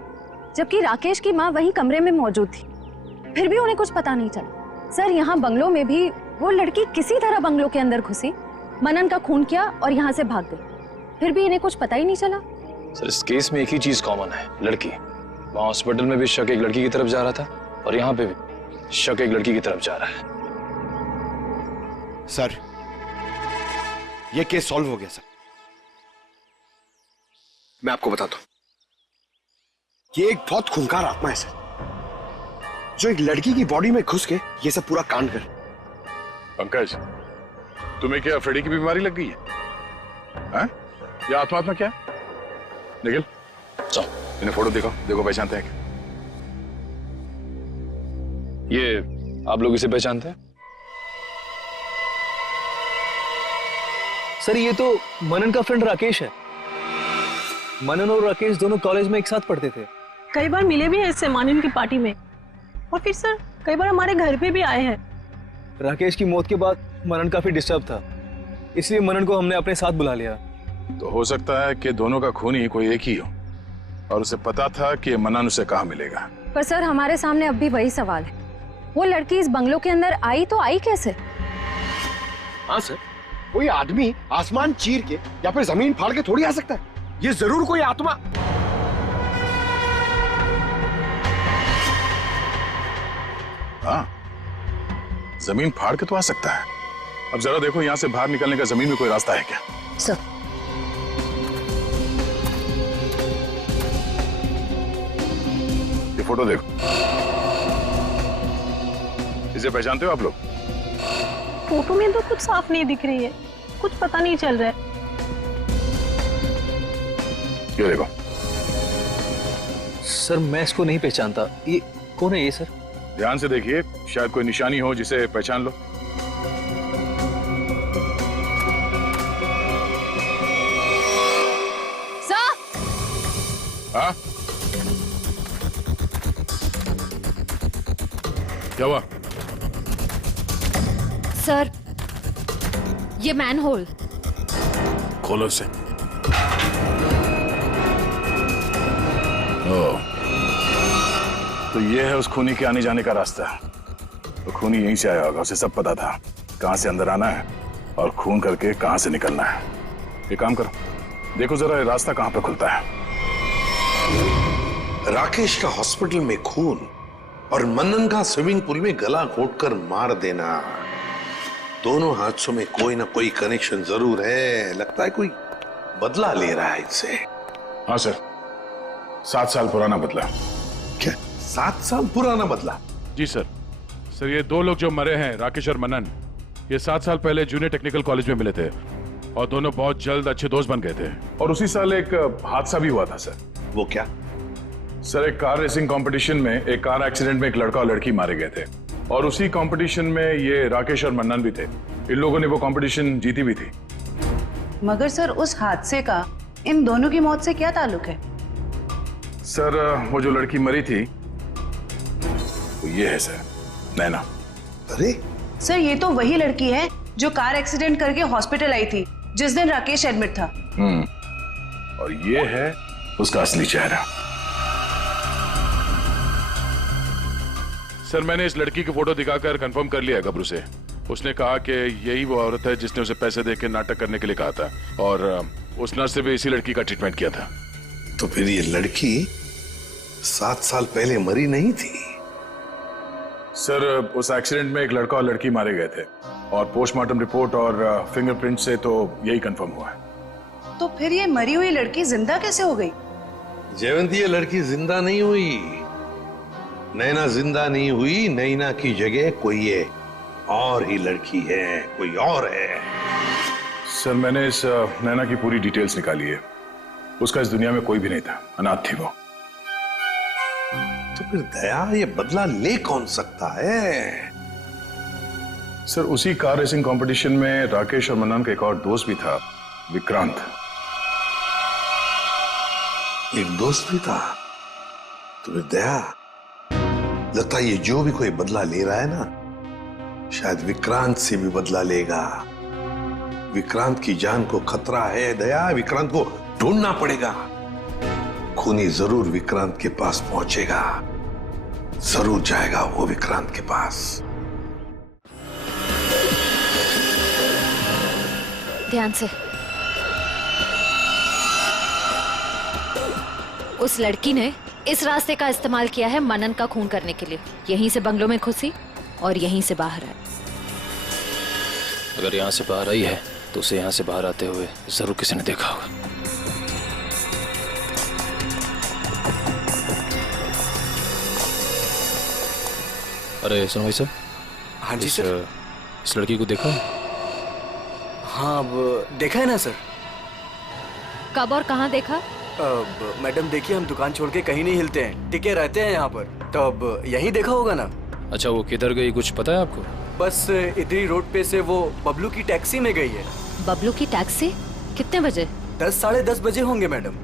जबकि राकेश की माँ वही कमरे में मौजूद थी। फिर भी उन्हें कुछ पता नहीं चला। सर यहाँ बंगलों में भी वो लड़की किसी तरह बंगलों के अंदर घुसी, मनन का खून किया और यहाँ से भाग गई। फिर भी इन्हें कुछ पता ही नहीं चला। सर इस केस में एक ही चीज कॉमन है, लड़की। वहाँ हॉस्पिटल में भी शक एक लड़की की तरफ जा रहा था और यहाँ पे भी शक एक लड़की की तरफ जा रहा है। सर ये केस सॉल्व हो गया सर। मैं आपको बताता हूं, ये एक बहुत खूंखार आत्मा है सर, जो एक लड़की की बॉडी में घुस के ये सब पूरा कांड कर। पंकज, तुम्हें क्या अफेडी की बीमारी लग गई है? हाँ? ये आत्मा क्या है? निखिल, चलो इन्हें फोटो देखो पहचानते हैं क्या? ये आप लोग इसे पहचानते हैं? सर ये तो मनन का फ्रेंड राकेश है। मनन और राकेश दोनों कॉलेज में एक साथ पढ़ते थे। कई बार मिले भी हैं इससे मानन की पार्टी में, और फिर सर कई बार हमारे घर पे भी आए हैं। राकेश की मौत के बाद मनन काफी डिस्टर्ब था, इसलिए मनन को हमने अपने साथ बुला लिया। तो हो सकता है कि दोनों का खूनी कोई एक ही हो और उसे पता था कि मनन उसे कहाँ मिलेगा। पर सर हमारे सामने अब भी वही सवाल है, वो लड़की इस बंगलों के अंदर आई तो आई कैसे? हाँ सर, कोई आदमी आसमान चीर के या फिर जमीन फाड़ के थोड़ी आ सकता है। ये जरूर कोई आत्मा। हाँ, जमीन फाड़ के तो आ सकता है। अब जरा देखो यहाँ से बाहर निकलने का जमीन में कोई रास्ता है क्या? सर ये फोटो देखो, इसे पहचानते हो आप लोग? फोटो में तो कुछ साफ नहीं दिख रही है, कुछ पता नहीं चल रहा है। ये देखो। सर मैं इसको नहीं पहचानता, ये कौन है ये सर? ध्यान से देखिए, शायद कोई निशानी हो जिसे पहचान लो। सर! हाँ? क्या हुआ? सर, ये मैन होल। खोलो इसे। ओह, तो ये है उस खूनी के आने जाने का रास्ता। तो खूनी यहीं से आया होगा, उसे सब पता था कहां से अंदर आना है और खून करके कहां से निकलना है। एक काम करो, देखो जरा ये रास्ता कहां पे खुलता है। राकेश का हॉस्पिटल में खून और मनन का स्विमिंग पूल में गला घोटकर मार देना, दोनों हादसों में कोई ना कोई कनेक्शन जरूर है। लगता है कोई बदला ले रहा है इससे। हाँ सर, 7 साल पुराना बदला। क्या 7 साल पुराना बदला? जी सर। सर ये 2 लोग जो मरे हैं, राकेश और मनन, ये 7 साल पहले जूनियर टेक्निकल कॉलेज में मिले थे और दोनों बहुत जल्द अच्छे दोस्त बन गए थे। और उसी साल एक हादसा भी हुआ था सर। वो क्या? सर एक कार रेसिंग कंपटीशन में एक कार एक्सीडेंट में एक लड़का और लड़की मारे गए थे और उसी कंपटीशन में ये राकेश और मन्नन भी थे। इन लोगों ने वो कंपटीशन जीती भी थी। मगर सर उस हादसे का इन दोनों की मौत से क्या ताल्लुक है? सर वो जो लड़की मरी थी वो ये है सर, नैना। अरे सर ये तो वही लड़की है जो कार एक्सीडेंट करके हॉस्पिटल आई थी जिस दिन राकेश एडमिट था। और ये है उसका असली चेहरा। सर मैंने इस लड़की की फोटो दिखाकर कंफर्म कर लिया है गबरू से। उसने कहा कि यही वो औरत है जिसने उसे पैसे देकर नाटक करने के लिए कहा था और उस नर्स ने भी इसी लड़की का ट्रीटमेंट किया था। तो फिर ये लड़की 7 साल पहले मरी नहीं थी? सर उस एक्सीडेंट में एक लड़का और लड़की मारे गए थे और पोस्टमार्टम रिपोर्ट और फिंगरप्रिंट से तो यही कंफर्म हुआ है। तो फिर ये मरी हुई लड़की जिंदा कैसे हो गई? जयवंती, ये लड़की जिंदा नहीं हुई। नैना जिंदा नहीं हुई। नैना की जगह कोई ये और ही लड़की है, कोई और है। सर मैंने इस नैना की पूरी डिटेल्स निकाली है। उसका इस दुनिया में कोई भी नहीं था, अनाथ थी वो। तो फिर दया ये बदला ले कौन सकता है? सर उसी कार रेसिंग कंपटीशन में राकेश और मन्नन का एक और दोस्त भी था, विक्रांत। एक दोस्त भी था? तो फिर दया, लगता है ये जो भी कोई बदला ले रहा है ना, शायद विक्रांत से भी बदला लेगा। विक्रांत की जान को खतरा है दया, विक्रांत को ढूंढना पड़ेगा। खूनी जरूर विक्रांत के पास पहुंचेगा, जरूर जाएगा वो विक्रांत के पास। ध्यान से। उस लड़की ने इस रास्ते का इस्तेमाल किया है मनन का खून करने के लिए। यहीं से बंगलों में घुसी और यहीं से बाहर आई। अगर यहाँ से बाहर आई है तो उसे यहाँ से बाहर आते हुए जरूर किसी ने देखा होगा। अरे सुनो भाई साहब। हाँ जी सर। इस लड़की को देखा? हाँ अब देखा है ना सर। कब और कहाँ देखा? मैडम देखिए, हम दुकान छोड़ के कहीं नहीं हिलते हैं, टिके रहते हैं यहाँ पर। तो अब यही देखा होगा ना। अच्छा वो किधर गई कुछ पता है आपको? बस इधरी रोड पे से वो बबलू की टैक्सी में गई है। बबलू की टैक्सी? कितने बजे? 10 साढ़े 10 बजे होंगे मैडम।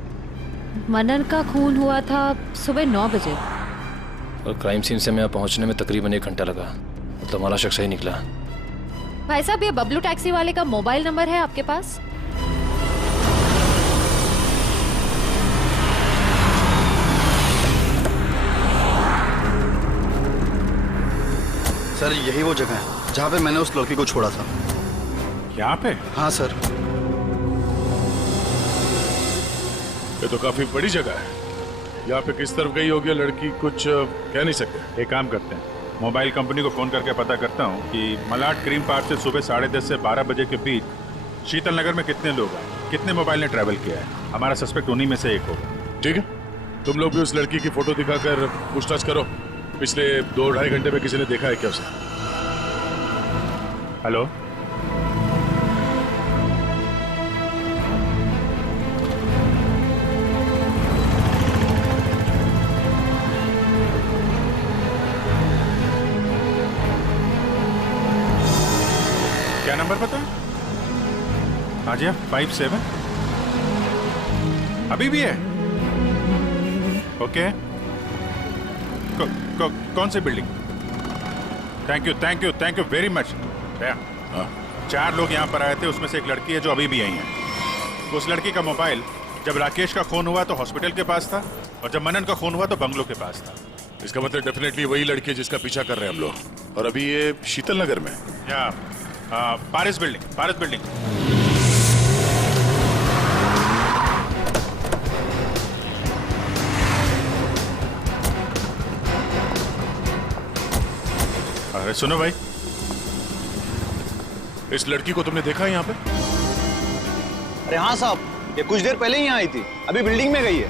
मनन का खून हुआ था सुबह 9 बजे और क्राइम सीन से मैं यहाँ पहुँचने में तकरीबन 1 घंटा लगा। मतलब हमारा शख्स ही निकला। भाई साहब ये बबलू टैक्सी वाले का मोबाइल नंबर है आपके पास? सर यही वो जगह है जहाँ पे मैंने उस लड़की को छोड़ा था। यहाँ पे? हाँ सर। ये तो काफी बड़ी जगह है। यहाँ पे किस तरफ गई होगी लड़की कुछ कह नहीं सकते। एक काम करते हैं, मोबाइल कंपनी को फोन करके पता करता हूँ कि मलाड क्रीम पार्क से सुबह 10:30 से 12 बजे के बीच शीतल नगर में कितने लोग हैं, कितने मोबाइल ने ट्रैवल किया है। हमारा सस्पेक्ट उन्हीं में से एक होगा। ठीक है, तुम लोग भी उस लड़की की फोटो दिखाकर पूछताछ करो। पिछले 2-2.5 घंटे में किसी ने देखा है क्या उसे? हेलो, क्या नंबर पता है? हाँ जी, 57 अभी भी है? ओके। कौन सी building? Thank you very much. 4 लोग यहाँ पर आए थे, उसमें से एक लड़की है जो अभी भी आई है। उस लड़की का मोबाइल जब राकेश का खून हुआ तो हॉस्पिटल के पास था, और जब मनन का खून हुआ तो बंगलों के पास था। इसका मतलब डेफिनेटली वही लड़की है जिसका पीछा कर रहे हैं हम लोग। और अभी ये शीतल नगर में या पारिस बिल्डिंग। अरे सुनो भाई, इस लड़की को तुमने देखा है यहाँ पे? अरे हाँ साहब, ये कुछ देर पहले ही यहाँ आई थी, अभी बिल्डिंग में गई है।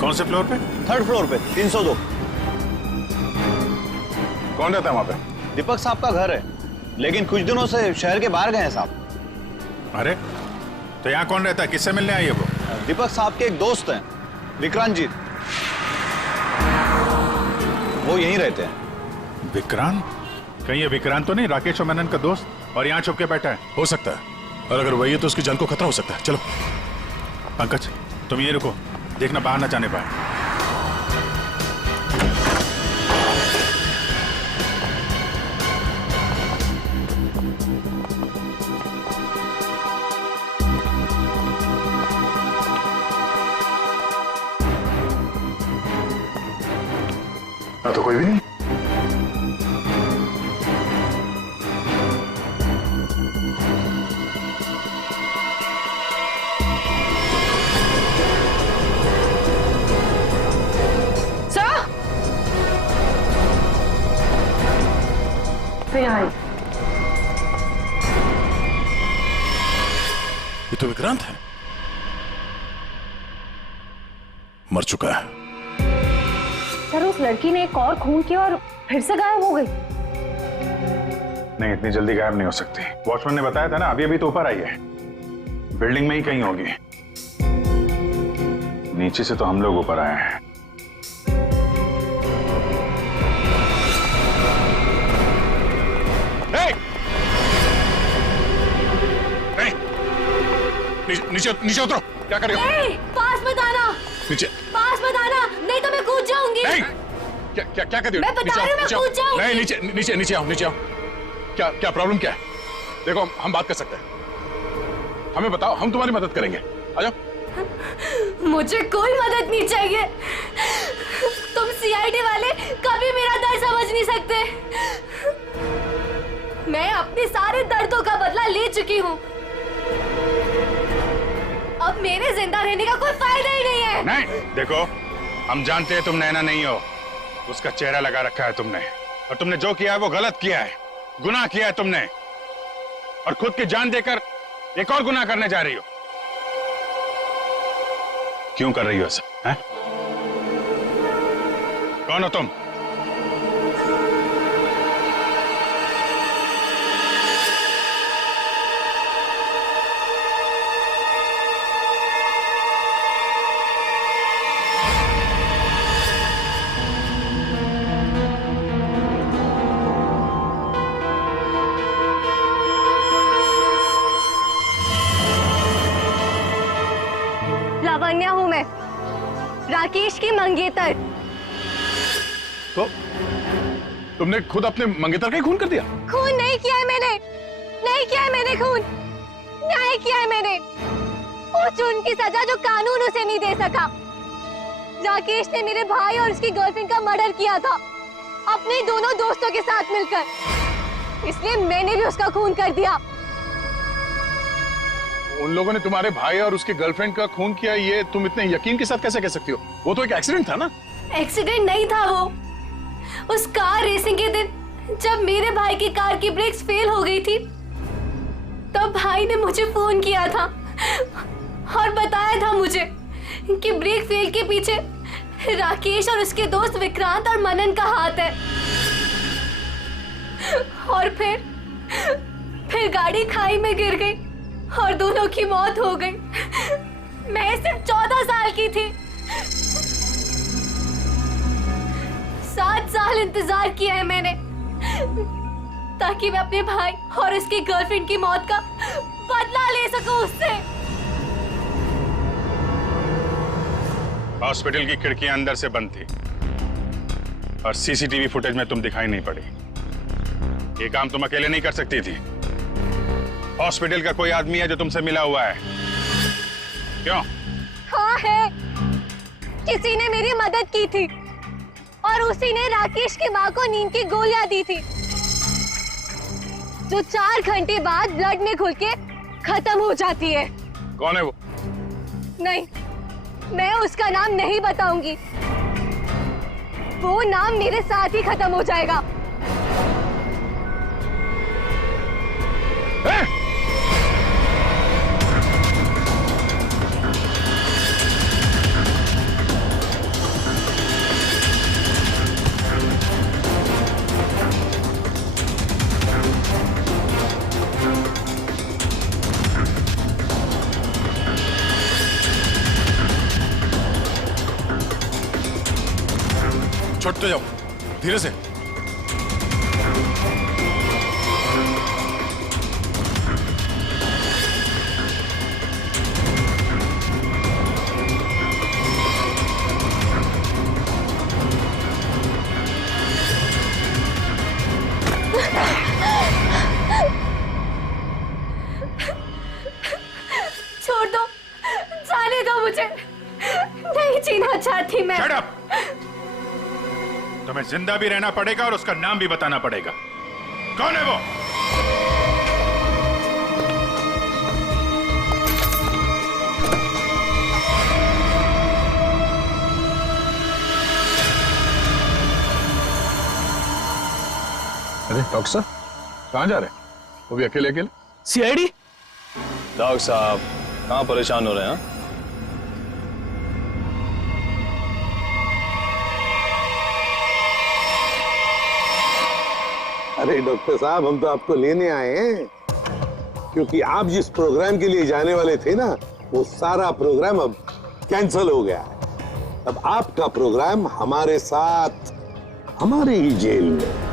कौन से फ्लोर पे? 3rd फ्लोर पे, 302। कौन रहता है वहाँ पे? दीपक साहब का घर है, लेकिन कुछ दिनों से शहर के बाहर गए हैं साहब। अरे तो यहाँ कौन रहता है? किससे मिलने आई है वो? दीपक साहब के एक दोस्त हैं, विक्रांत जी, वो यहीं रहते हैं। विक्रांत? कहीं ये विक्रांत तो नहीं राकेश और मनन का दोस्त, और यहाँ छुप के बैठा है? हो सकता है, और अगर वही है तो उसकी जान को खतरा हो सकता है। चलो पंकज, तुम ये रुको, देखना बाहर ना जाने पाए। तो कोई भी नहीं। ये तो विक्रांत है, मर चुका है। सर उस लड़की ने एक और खून किया और फिर से गायब हो गई। नहीं, इतनी जल्दी गायब नहीं हो सकती। वॉचमैन ने बताया था ना, अभी तो ऊपर आई है, बिल्डिंग में ही कहीं होगी। नीचे से तो हम लोग ऊपर आए हैं। नीचे उतरो, क्या कर रहे हो? पास मत आना, नीचे पास मत आना, नहीं तो मैं कूद जाऊंगी। क्या कर रही हो? मैं बता रही हूँ, मैं कूद जाऊंगी। नहीं, नीचे आओ। क्या प्रॉब्लम क्या है? देखो हम बात कर सकते हैं, हमें बताओ, हम तुम्हारी मदद करेंगे। आ जाओ। मुझे कोई मदद नहीं चाहिए, तुम सीआईडी वाले कभी मेरा दर्द समझ नहीं सकते। मैं अपने सारे दर्दों का बदला ले चुकी हूँ, अब मेरे जिंदा रहने का कोई फायदा ही नहीं है। नहीं, देखो हम जानते हैं तुम नैना नहीं हो, उसका चेहरा लगा रखा है तुमने, और तुमने जो किया है वो गलत किया है, गुनाह किया है तुमने, और खुद की जान देकर एक और गुनाह करने जा रही हो। क्यों कर रही हो ऐसा? हैं? कौन हो तुम? लावण्या हूँ मैं, राकेश की मंगेतर। तो तुमने खुद अपने मंगेतर का ही खून कर दिया? खून नहीं किया है मैंने, नहीं किया है मैंने खून, न्याय किया है मैंने। उस जुर्म की सजा जो कानून उसे नहीं दे सका। राकेश ने मेरे भाई और उसकी गर्लफ्रेंड का मर्डर किया था, अपने दोनों दोस्तों के साथ मिलकर, इसलिए मैंने भी उसका खून कर दिया। उन लोगों ने तुम्हारे भाई और उसके गर्लफ्रेंड का खून किया, ये तुम इतने यकीन के साथ कैसे कह सकती हो? वो तो एक एक्सीडेंट था ना? एक्सीडेंट नहीं था वो, उस कार रेसिंग के दिन जब मेरे भाई की कार की ब्रेक्स फेल हो गई थी, तब भाई ने मुझे फोन किया था और बताया था मुझे कि ब्रेक फेल के पीछे राकेश और उसके दोस्त विक्रांत और मनन का हाथ है। और फिर गाड़ी खाई में गिर गई और दोनों की मौत हो गई। मैं सिर्फ 14 साल की थी। 7 साल इंतजार किया है मैंने ताकि मैं अपने भाई और उसकी गर्लफ्रेंड की मौत का बदला ले सकूं उससे। हॉस्पिटल की खिड़कियां अंदर से बंद थी और सीसीटीवी फुटेज में तुम दिखाई नहीं पड़ी। ये काम तुम अकेले नहीं कर सकती थी। हॉस्पिटल का कोई आदमी है जो तुमसे मिला हुआ है? क्यों? हाँ है, किसी ने मेरी मदद की थी और उसी ने राकेश की माँ को नींद की गोलियां दी थी जो 4 घंटे बाद ब्लड में घुल के खत्म हो जाती है। कौन है वो? नहीं, मैं उसका नाम नहीं बताऊंगी। वो नाम मेरे साथ ही खत्म हो जाएगा। छोड़ते जाओ, धीरे से। छोड़ दो, जाने दो मुझे, नहीं जीना चाहती मैं। Shut up! तुम्हें जिंदा भी रहना पड़ेगा और उसका नाम भी बताना पड़ेगा। कौन है वो? अरे डॉक्टर साहब, कहाँ जा रहे हैं? वो भी अकेले अकेले? सीआईडी? डॉक्टर साहब कहाँ परेशान हो रहे हैं? अरे डॉक्टर साहब, हम तो आपको लेने आए हैं क्योंकि आप जिस प्रोग्राम के लिए जाने वाले थे ना, वो सारा प्रोग्राम अब कैंसिल हो गया है। अब आपका प्रोग्राम हमारे साथ, हमारे ही जेल में।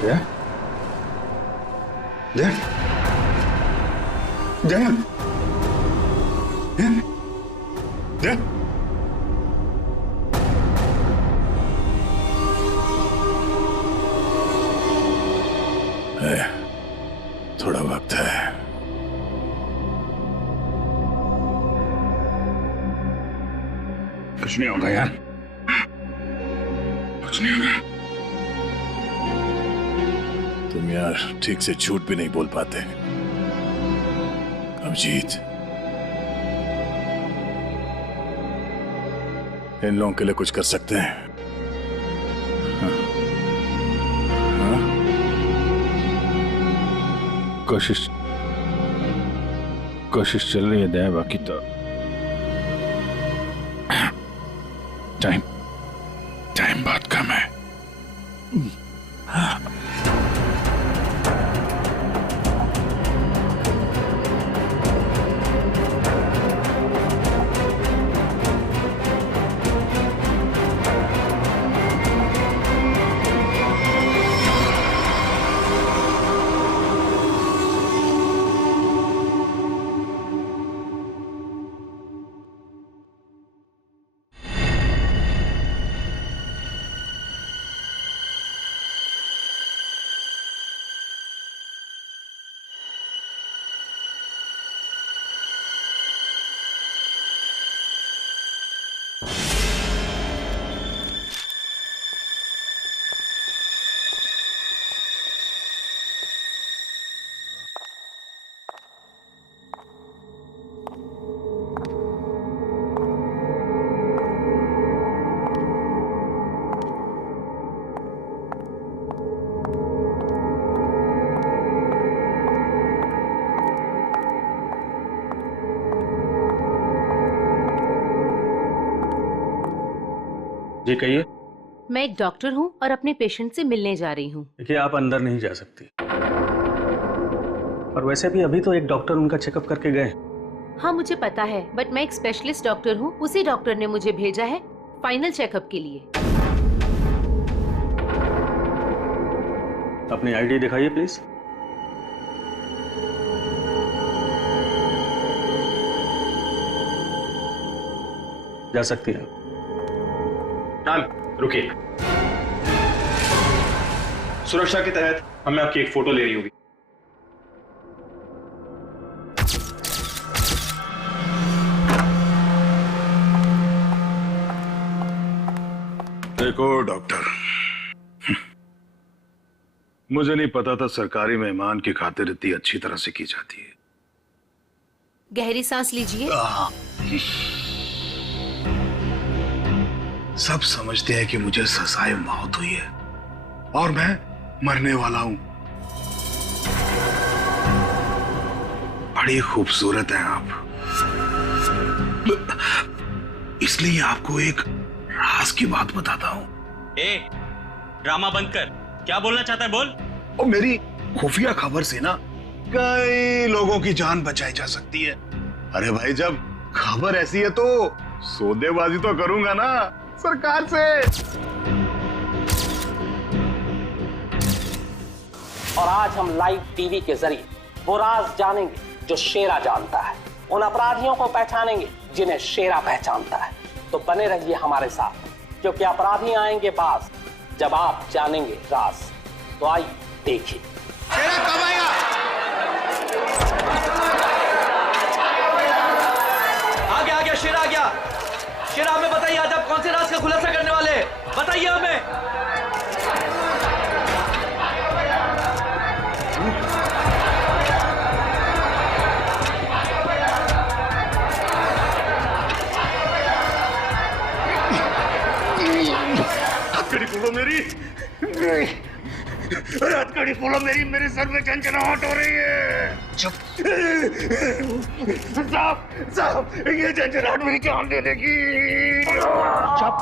जया, जया, जया, है, थोड़ा वक्त है। कुछ नहीं होगा यार, कुछ नहीं होगा। तुम यार ठीक से झूठ भी नहीं बोल पाते। अभिजीत, इन लोगों के लिए कुछ कर सकते हैं? हाँ? हाँ? कोशिश चल रही है दया, बाकी तो टाइम बहुत कम है। जी कहिए। मैं एक डॉक्टर हूँ और अपने पेशेंट से मिलने जा रही हूँ। देखिए आप अंदर नहीं जा सकती, और वैसे भी अभी तो एक डॉक्टर उनका चेकअप करके गए। हाँ मुझे पता है, बट मैं एक स्पेशलिस्ट डॉक्टर हूँ। उसी डॉक्टर ने मुझे भेजा है फाइनल चेकअप के लिए। अपनी आईडी दिखाइए प्लीज। जा सकती है। मैम रुकिए, सुरक्षा के तहत हमें आपकी एक फोटो लेनी होगी। देखो डॉक्टर, मुझे नहीं पता था सरकारी मेहमान की खातिर इतनी अच्छी तरह से की जाती है। गहरी सांस लीजिए। सब समझते हैं कि मुझे सजाए मौत हुई है और मैं मरने वाला हूं। बड़ी खूबसूरत हैं आप, इसलिए आपको एक राज की बात बताता हूं। ड्रामा बंद कर, क्या बोलना चाहता है बोल। और मेरी खुफिया खबर से ना कई लोगों की जान बचाई जा सकती है। अरे भाई, जब खबर ऐसी है तो सौदेबाजी तो करूंगा ना सरकार से। और आज हम लाइव टीवी के जरिए वो राज जानेंगे जो शेरा जानता है, उन अपराधियों को पहचानेंगे जिन्हें शेरा पहचानता है। तो बने रहिए हमारे साथ, क्योंकि अपराधी आएंगे बाज जब आप जानेंगे राज। तो आइए देखिए। शेरा कब आएगा? आ गया शेरा आ गया। शेरा हमें बताइए, आज आप कौन से राज का खुलासा करने वाले हैं? बताइए हमें। हथकड़ी खोलो मेरी, हथकड़ी खोलो मेरी, मेरे सर में झंझनाहट हो रही है। चुप साहब, ये झंझनाहट मेरी जान दे देगी। चुप,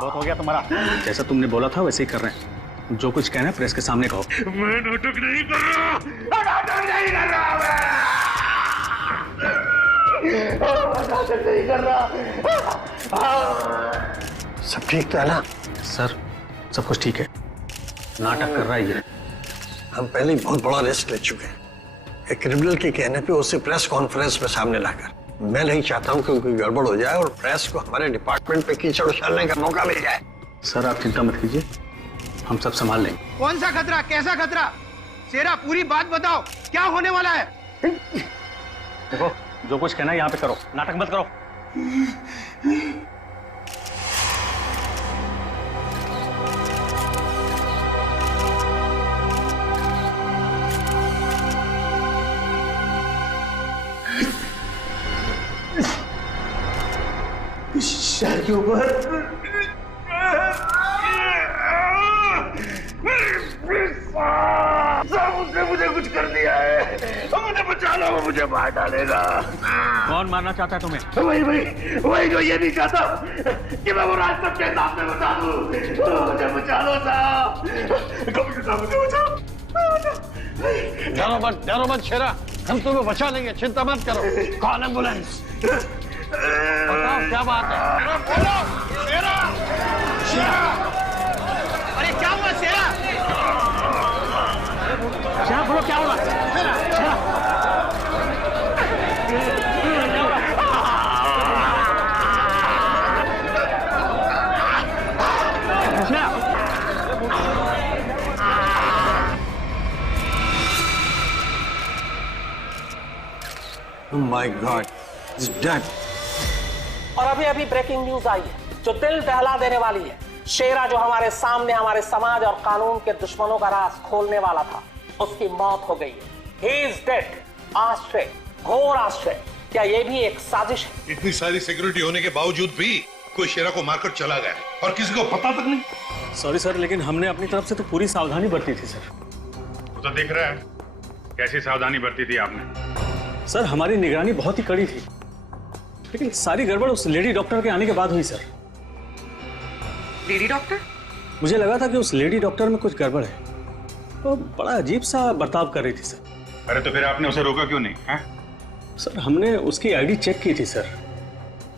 बहुत हो गया तुम्हारा। जैसा तुमने बोला था वैसे ही कर रहे हैं। जो कुछ कहना है प्रेस के सामने कहो। मैं नाटक नहीं कर रहा, नाटक नहीं कर रहा, मैं नाटक नहीं कर रहा। सब ठीक तो है ना? सर सब कुछ ठीक है, नाटक कर रहा है ये। हम पहले ही बहुत बड़ा रिस्क ले चुके हैं, एक क्रिमिनल के कहने पे उसे प्रेस कॉन्फ्रेंस में सामने लाकर। मैं नहीं चाहता हूं कि कोई गड़बड़ हो जाए और प्रेस को हमारे डिपार्टमेंट पे कीचड़ उछालने का मौका मिल जाए। सर आप चिंता मत कीजिए, हम सब संभाल लेंगे। कौन सा खतरा, कैसा खतरा? शेरा पूरी बात बताओ, क्या होने वाला है? देखो जो कुछ कहना है यहाँ पे करो, नाटक मत करो। शहर के ऊपर उसने मुझे कुछ कर दिया है, मुझे बचा लो, वो मुझे मार डालेगा। कौन मारना चाहता है तुम्हें? वही जो ये नहीं चाहता कि मैं वो राज सबके सामने बता दूं। मुझे बचा लो साहब, मुझे बचाओ। डरो मत शेरा, हम तुम्हें बचा लेंगे, चिंता मत करो। Call ambulance. बताओ क्या बात है? बोलो शेरा, शेरा, अरे क्या हुआ शेरा? शेरा बोलो क्या हुआ? शेरा, शेरा। Oh my God, he's dead. और अभी अभी ब्रेकिंग न्यूज आई है जो दिल दहला देने वाली है। शेरा जो हमारे सामने हमारे समाज और कानून के दुश्मनों का राज खोलने वाला था, उसकी मौत हो गई है। He is dead. आश्चर्य, घोर आश्चर्य। क्या ये भी एक साजिश है? इतनी सारी सिक्योरिटी होने के बावजूद भी कोई शेरा को मारकर चला गया और किसी को पता तक नहीं। सॉरी सर, लेकिन हमने अपनी तरफ से तो पूरी सावधानी बरती थी सर। वो तो दिख रहा है कैसी सावधानी बरती थी आपने। सर हमारी निगरानी बहुत ही कड़ी थी, लेकिन सारी गड़बड़ उस लेडी डॉक्टर के आने के बाद हुई सर। Lady doctor? मुझे लगा था कि उस लेडी डॉक्टर में कुछ गड़बड़ है, तो बड़ा अजीब सा बर्ताव कर रही थी सर। अरे तो फिर आपने उसे रोका क्यों नहीं है? सर हमने उसकी आईडी चेक की थी सर।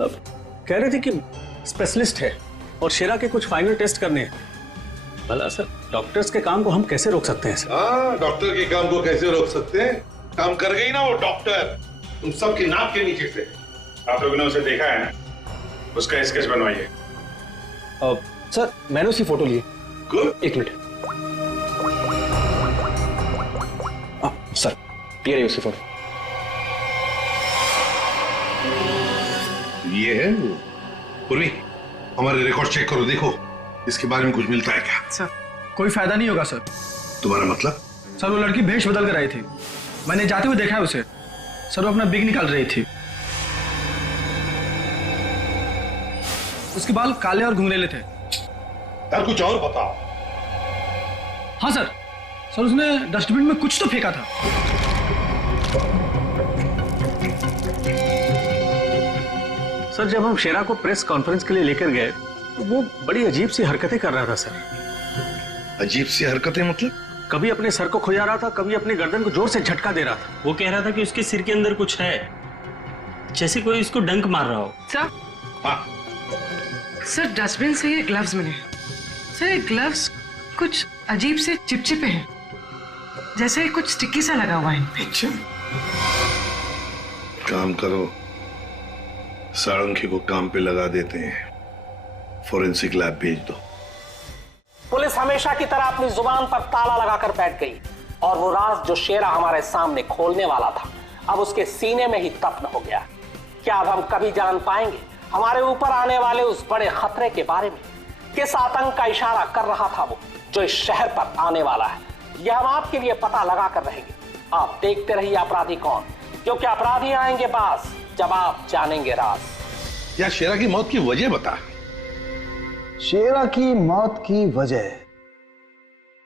अब कह रहे थे कि स्पेशलिस्ट है और शेरा के कुछ फाइनल टेस्ट करने हैं। भला सर डॉक्टर्स के काम को हम कैसे रोक सकते हैं सर? हाँ, डॉक्टर के काम को कैसे रोक सकते हैं? काम कर गई ना वो डॉक्टर, तुम सबकी नाक के नीचे से। आप लोगों ने उसे देखा है ना? उसका स्केच बनवाइए। सर मैंने उसकी फोटो ली। गुड। एक मिनट। सर ये रही उसकी फोटो। ये है वो। पूर्वी, हमारे रिकॉर्ड चेक करो, देखो इसके बारे में कुछ मिलता है क्या? सर कोई फायदा नहीं होगा सर। तुम्हारा मतलब? सर वो लड़की भेष बदल कर आई थी, मैंने जाते हुए देखा है उसे। सर वो अपना बिग निकाल रही थी। उसके बाल काले और घुंघरेले थे। यार कुछ और बताओ। हाँ सर, सर उसने डस्टबिन में कुछ तो फेंका था। सर जब हम शेरा को प्रेस कॉन्फ्रेंस के लिए लेकर गए तो वो बड़ी अजीब सी हरकतें कर रहा था सर। अजीब सी हरकतें मतलब? कभी अपने सर को खुजा रहा था, कभी अपनी गर्दन को जोर से झटका दे रहा था। वो कह रहा था कि उसके सिर के अंदर कुछ है, जैसे कोई उसको डंक मार रहा हो। सर हाँ। सर डस्टबिन से ये ग्लव्स मिले। सर ये ग्लव्स कुछ अजीब से चिपचिपे हैं, जैसे कुछ स्टिकी सा लगा हुआ है। अच्छा, काम करो, साळुंखे को काम पे लगा देते हैं, फोरेंसिक लैब भेज दो। पुलिस हमेशा की तरह अपनी जुबान पर ताला लगाकर बैठ गई और वो राज जो शेरा हमारे सामने खोलने वाला था अब उसके सीने में ही दफन हो गया। क्या अब हम कभी जान पाएंगे हमारे ऊपर आने वाले उस बड़े खतरे के बारे में? किस आतंक का इशारा कर रहा था वो जो इस शहर पर आने वाला है? यह हम आपके लिए पता लगा कर रहेंगे। आप देखते रहिए अपराधी कौन, क्योंकि अपराधी आएंगे पास जब आप जानेंगे राज। यार शेरा की मौत की वजह बता। शेरा की मौत की वजह,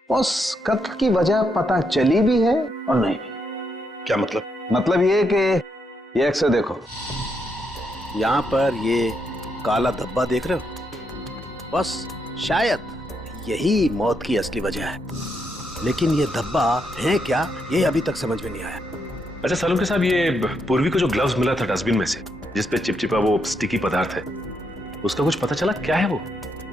उस कत्ल की वजह पता चली भी है और नहीं भी। क्या मतलब? मतलब ये कि ये अक्सर देखो, यहां पर ये काला धब्बा देख रहे हो, बस शायद यही मौत की असली वजह है, लेकिन ये धब्बा है क्या ये अभी तक समझ में नहीं आया। अच्छा सालुंखे साहब, ये पूर्वी को जो ग्लव्स मिला था डस्टबिन में से, जिसपे चिपचिपा वो स्टिकी पदार्थ है, उसका कुछ पता चला क्या है वो?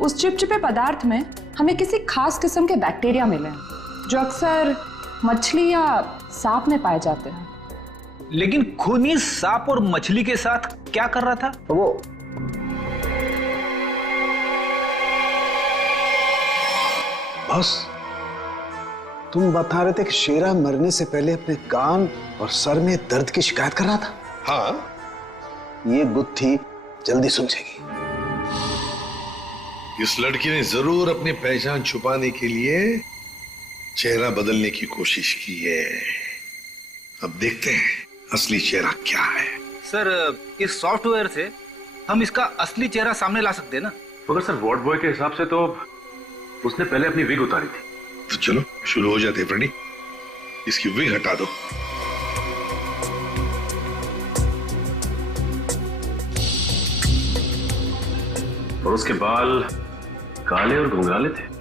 उस चिपचिपे पदार्थ में हमें किसी खास किस्म के बैक्टीरिया मिले हैं जो अक्सर मछली या सांप में पाए जाते हैं। लेकिन खूनी सांप और मछली के साथ क्या कर रहा था वो? बस तुम बता रहे थे कि शेरा मरने से पहले अपने कान और सर में दर्द की शिकायत कर रहा था। हाँ, ये गुत्थी जल्दी सुलझेगी। इस लड़की ने जरूर अपनी पहचान छुपाने के लिए चेहरा बदलने की कोशिश की है। अब देखते हैं असली चेहरा क्या है। सर इस सॉफ्टवेयर से हम इसका असली चेहरा सामने ला सकते हैं ना? मगर सर वार्ड बॉय के हिसाब से तो उसने पहले अपनी विग उतारी थी। तो चलो शुरू हो जाते हैं फ्रेंडी, इसकी विग हटा दो। और उसके बाल काले और घुंघराले थे।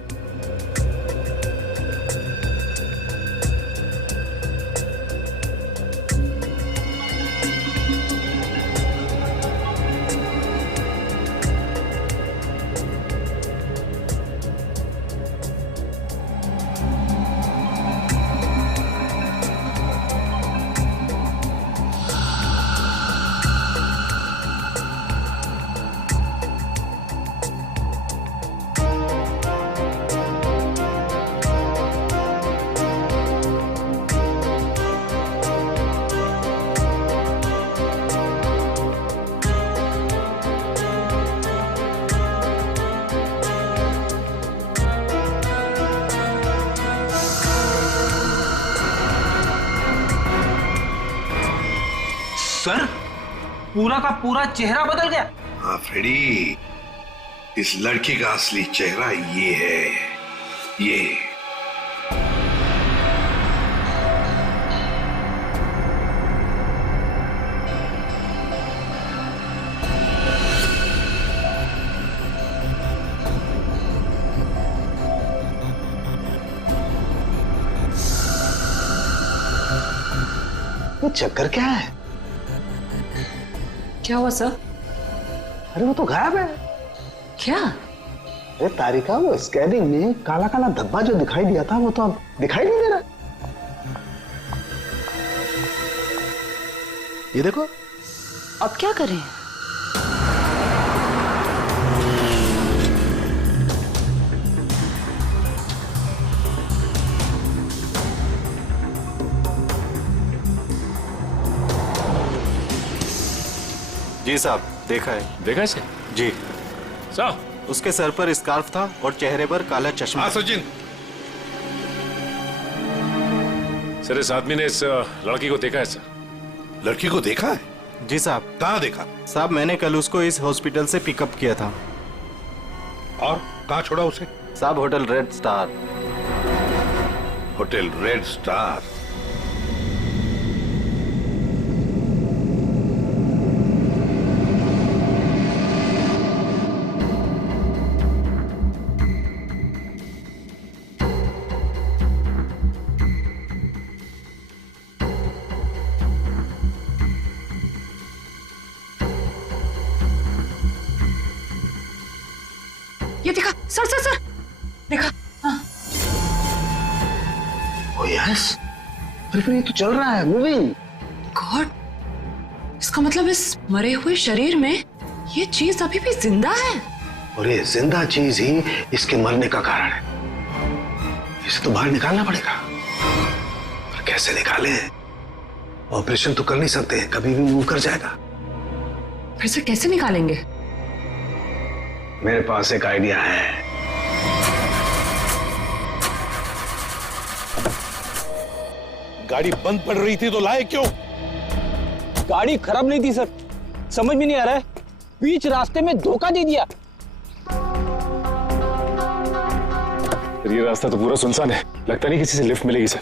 सर पूरा का पूरा चेहरा बदल गया। हाँ फ्रेडी, इस लड़की का असली चेहरा ये है, ये। तो चक्कर क्या है? क्या हुआ सर? अरे वो तो गायब है। क्या? अरे तारिका, वो स्कैनिंग में काला काला धब्बा जो दिखाई दिया था वो तो अब दिखाई नहीं दे रहा। ये देखो। अब क्या करें? जी साहब, देखा है। देखा है जी साहब, उसके सर पर स्कार्फ था और चेहरे पर काला चश्मा। हाँ सचिन, सर इस आदमी ने इस लड़की को देखा है सर। लड़की को देखा है? जी साहब। कहाँ देखा? साहब मैंने कल उसको इस हॉस्पिटल से पिकअप किया था। और कहाँ छोड़ा उसे? साहब hotel red star. Hotel red star? ये देखा सर सर सर, देखा? हाँ। ओ यस, फिर ये तो चल रहा है, मूविंग। गॉड, इसका मतलब इस मरे हुए शरीर में ये चीज अभी भी जिंदा है। और ये जिंदा चीज ही इसके मरने का कारण है। इसे तो बाहर निकालना पड़ेगा। पर कैसे निकाले? ऑपरेशन तो कर नहीं सकते, कभी भी मूव कर जाएगा। फिर से कैसे निकालेंगे? मेरे पास एक आइडिया है। गाड़ी बंद पड़ रही थी तो लाए क्यों? गाड़ी खराब नहीं थी सर, समझ में नहीं आ रहा है, बीच रास्ते में धोखा दे दिया। ये रास्ता तो पूरा सुनसान है, लगता नहीं किसी से लिफ्ट मिलेगी सर।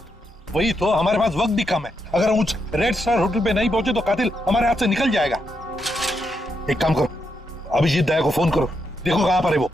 वही तो, हमारे पास वक्त भी कम है। अगर हम उस रेड स्टार होटल पे नहीं पहुंचे तो कातिल हमारे हाथ से निकल जाएगा। एक काम करो, अभिजीत दया को फोन करो, देखो कहां पर है वो।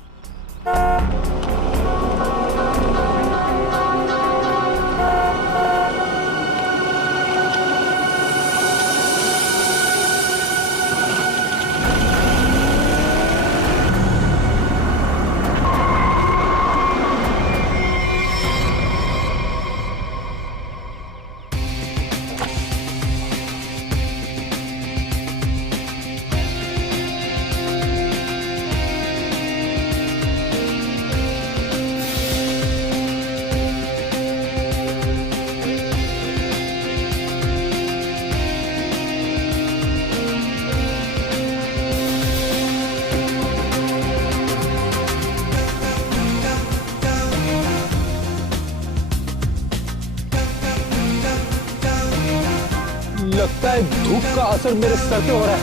लगता है धूप का असर मेरे सर पे हो रहा है।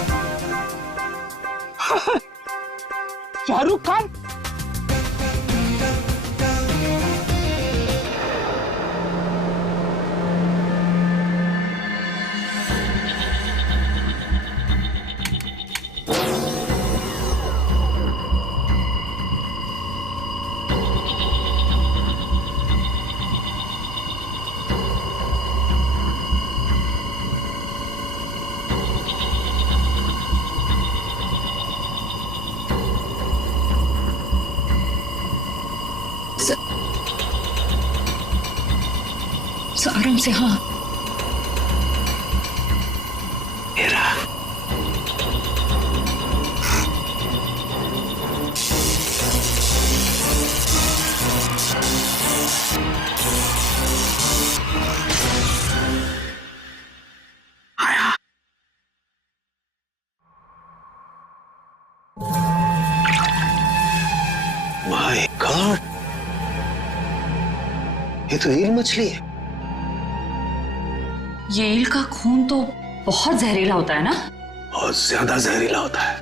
शाहरुख खान, आराम से। हाँ, माय गॉड, ये तो ईल मछली है। ये ईल का खून तो बहुत जहरीला होता है ना? बहुत ज्यादा जहरीला होता है।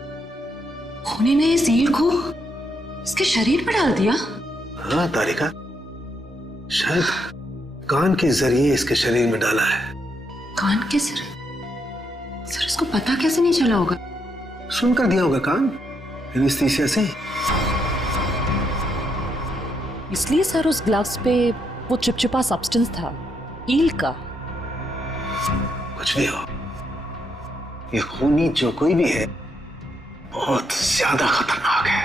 खूनी ने इस ईल को इसके शरीर पर डाल दिया? हाँ तारिका, शायद कान के जरिए इसके शरीर में डाला है। कान के जरिए? सर इसको पता कैसे नहीं चला होगा? सुनकर दिया होगा कान, एनेस्थीसिया से। इसलिए सर उस ग्लव्स पे वो चिपचिपा सब्सटेंस था, ईल का। कुछ भी हो, ये खूनी जो कोई भी है बहुत ज्यादा खतरनाक है।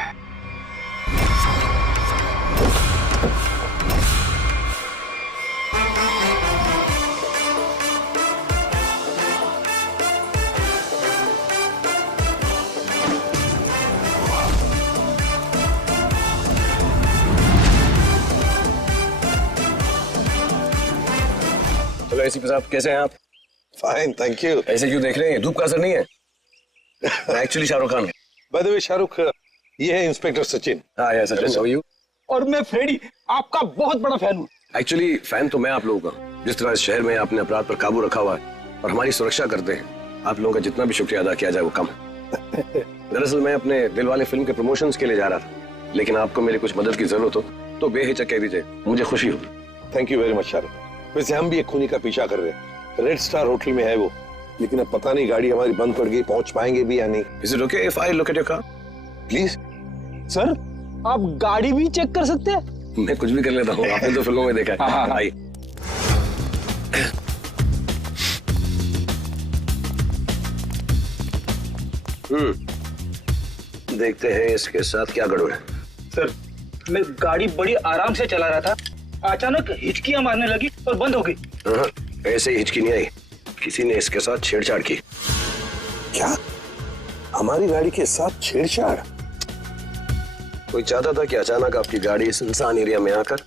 चलो एसीपी साहब, कैसे हैं आप? Fine, thank you. ऐसे क्यों देख रहे हैं? धूप का असर नहीं है? Actually Shahrukh Khan. By the way Shahrukh, ये है इंस्पेक्टर सचिन। हाँ यार सचिन, हाउ आर यू? और मैं फ्रेडी, आपका बहुत बड़ा फैन हूँ। एक्चुअली फैन तो मैं आप लोगों का। जिस तरह इस शहर में आपने अपराध पर काबू रखा हुआ है और हमारी सुरक्षा करते हैं, आप लोगों का जितना भी शुक्रिया अदा किया जाए वो कम है। दरअसल मैं अपने दिलवाले फिल्म के प्रमोशंस के लिए जा रहा था, लेकिन आपको मेरी कुछ मदद की जरूरत हो तो बेहिचक कह दीजिए, मुझे खुशी होगी। Thank you very much Shahrukh. वैसे हम भी एक खूनी का पीछा कर रहे हैं, रेड स्टार होटल में है वो, लेकिन अब पता नहीं गाड़ी हमारी बंद पड़ गई, पहुंच पाएंगे भी या नहीं। Is it okay if I look at your car? Please. Sir, आप गाड़ी भी चेक कर सकते हैं? मैं कुछ भी कर लेता हूँ, आपने तो फिल्मों में देखा है। हाँ। आइए। देखते हैं इसके साथ क्या गड़बड़ है। सर, मैं गाड़ी बड़ी आराम से चला रहा था, अचानक हिचकियां मारने लगी और बंद हो गई। हाँ, ऐसे ही हिचकी नहीं आई, किसी ने इसके साथ छेड़छाड़ की। क्या? हमारी गाड़ी के साथ छेड़छाड़? कोई चाहता था कि अचानक आपकी गाड़ी सुनसान एरिया में आकर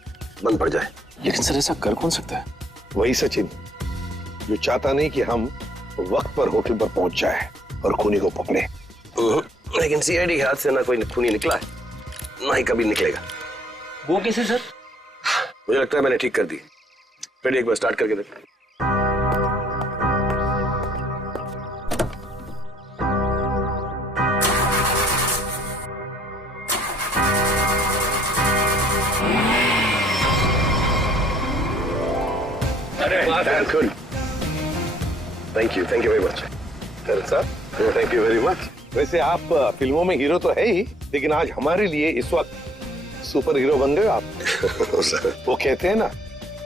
बंद पड़ जाए, लेकिन सर ऐसा कर कौन सकता है? वही सचिन, जो चाहता नहीं कि हम वक्त पर होटल पर पहुंच जाए और खूनी को पकड़े। लेकिन सीआईडी के हाथ से ना कोई खूनी निकला है, ना ही कभी निकलेगा। वो कैसे सर? मुझे लगता है मैंने ठीक कर दी। फिर एक बार स्टार्ट करके देख। Good, thank you very much sir. Thank you very much. वैसे आप फिल्मों में हीरो तो है ही, लेकिन आज हमारे लिए इस वक्त सुपर हीरो बन गए आप। वो कहते हैं ना,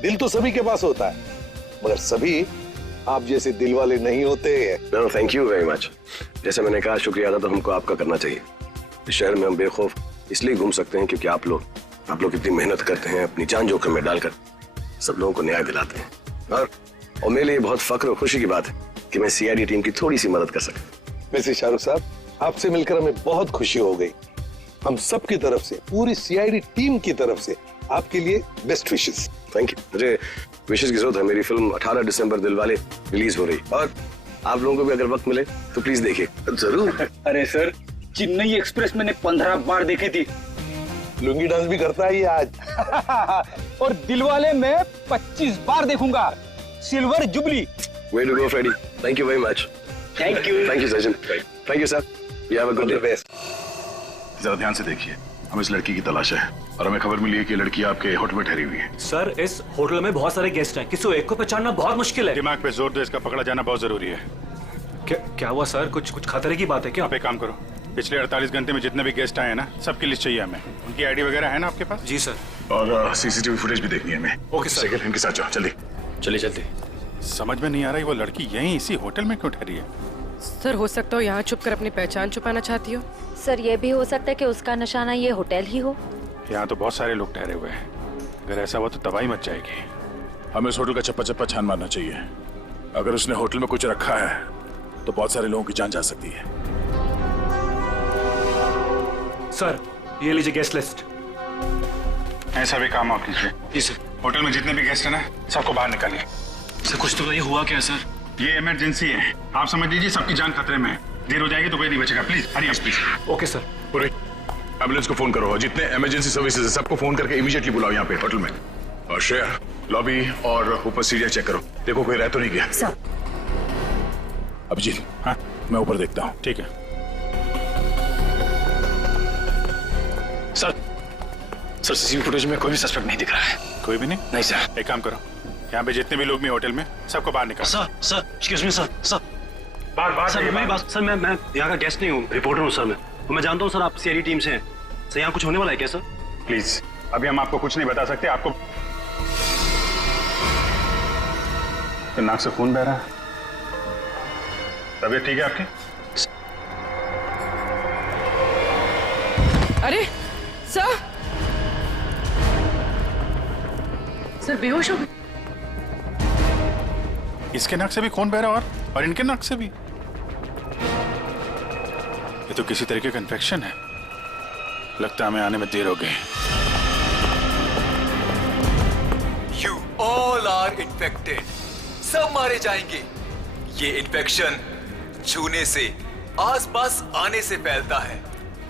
दिल तो सभी के पास होता है, मगर सभी आप जैसे दिल वाले नहीं होते। No, thank you very much. जैसे मैंने कहा, शुक्रिया अदा तो हमको आपका करना चाहिए। इस शहर में हम बेखौफ इसलिए घूम सकते हैं क्योंकि आप लोग इतनी मेहनत करते हैं, अपनी जान जोखिम में डालकर सब लोगों को न्याय दिलाते हैं। और मेरे लिए बहुत फख्र और खुशी की बात है कि मैं सीआईडी टीम की थोड़ी सी मदद कर सका। वैसे शाहरुख साहब, आपसे मिलकर हमें बहुत खुशी हो गई। हम सब की तरफ से, पूरी सीआईडी टीम की तरफ से आपके लिए बेस्ट विशेस। Thank you. मुझे विशेस की जरूरत है। मेरी फिल्म 18 दिसंबर दिलवाले रिलीज हो रही, और आप लोगों को भी अगर वक्त मिले तो प्लीज देखिए। जरूर। अरे सर, चेन्नई एक्सप्रेस मैंने 15 बार देखी थी। लुंगी डांस भी करता है ये आज। और दिलवाले मैं 25 बार देखूंगा। Silver jubilee. Way to go, Freddy. Thank you very much. Thank you. Thank you, Sachin. Thank you, sir. You have a good day. जरा ध्यान से देखिए, हम इस लड़की की तलाश है और हमें खबर मिली है कि लड़की आपके होटल में ठहरी हुई है। सर, इस होटल में बहुत सारे गेस्ट हैं, किसी एक को पहचानना बहुत मुश्किल है। दिमाग पे जोर दो, इसका पकड़ा जाना बहुत जरूरी है। क्या हुआ सर? कुछ खतरे की बात है क्या? आप एक काम करो, पिछले 48 घंटे में जितने भी गेस्ट आए हैं ना, सबकी लिस्ट चाहिए हमें। उनकी आईडी वगैरह है ना आपके पास? जी सर। और सीसीटीवी फुटेज भी देखनी है हमें। Okay sir. सेकंड इनके साथ जाओ, जल्दी। चलिए। समझ में नहीं आ रही वो लड़की यहीं इसी होटल में क्यों ठहरी है? सर, हो सकता हो यहाँ छुप कर अपनी पहचान छुपाना चाहती हो। सर, ये भी हो सकता है कि उसका निशाना ये होटल ही हो। यहाँ तो बहुत सारे लोग ठहरे हुए हैं, अगर ऐसा हुआ तो तबाही मच जाएगी। हमें इस होटल का चप्पा चप्पा छान मारना चाहिए। अगर उसने होटल में कुछ रखा है तो बहुत सारे लोगों की जान जा सकती है। सर, ये लीजिए गेस्ट लिस्ट। ऐसा भी काम आप कीजिए। जी सर। होटल में जितने भी गेस्ट हैं ना, सबको बाहर निकालिए। सर, कुछ तो बताइए, हुआ क्या सर? ये इमरजेंसी है, आप समझ लीजिए सबकी जान खतरे में है। देर हो जाएगी तो कोई नहीं बचेगा। Please Hari please. Okay sir. पूरे एम्बुलेंस को फोन करो और जितने इमरजेंसी सर्विसेज है सबको फोन करके इमीडिएटली बुलाओ यहाँ पे होटल में। और शेयर, लॉबी और ऊपर सीढ़ियां चेक करो, देखो कोई रह तो नहीं गया। सर। अभिजीत, हाँ मैं ऊपर देखता हूँ। ठीक है सर। सीसीटीवी फुटेज में कोई भी सस्पेक्ट नहीं दिख रहा है। कोई भी नहीं? नहीं सर। एक काम करो, यहाँ पे जितने भी लोग भी होटल में, सबको बाहर निकालो। Sir, excuse me sir. बाहर सर, मेरी बात। सर, मैं यहाँ का गेस्ट नहीं हूँ, रिपोर्टर हूँ सर। मैं जानता हूँ सर, आप सीआईडी टीम से हैं। सर, यहाँ कुछ होने वाला है क्या सर? प्लीज, अभी हम आपको कुछ नहीं बता सकते। आपको तो नाक से खून बह रहा है। तबीयत ठीक है आपकी? अरे सर, सर बेहोश हो गए। इसके नाक से भी खून बह रहा और इनके नाक से भी। ये तो किसी तरीके का इन्फेक्शन है। लगता है हमें आने में देर हो गई। You all are infected. सब मारे जाएंगे। ये इन्फेक्शन छूने से, आसपास आने से फैलता है।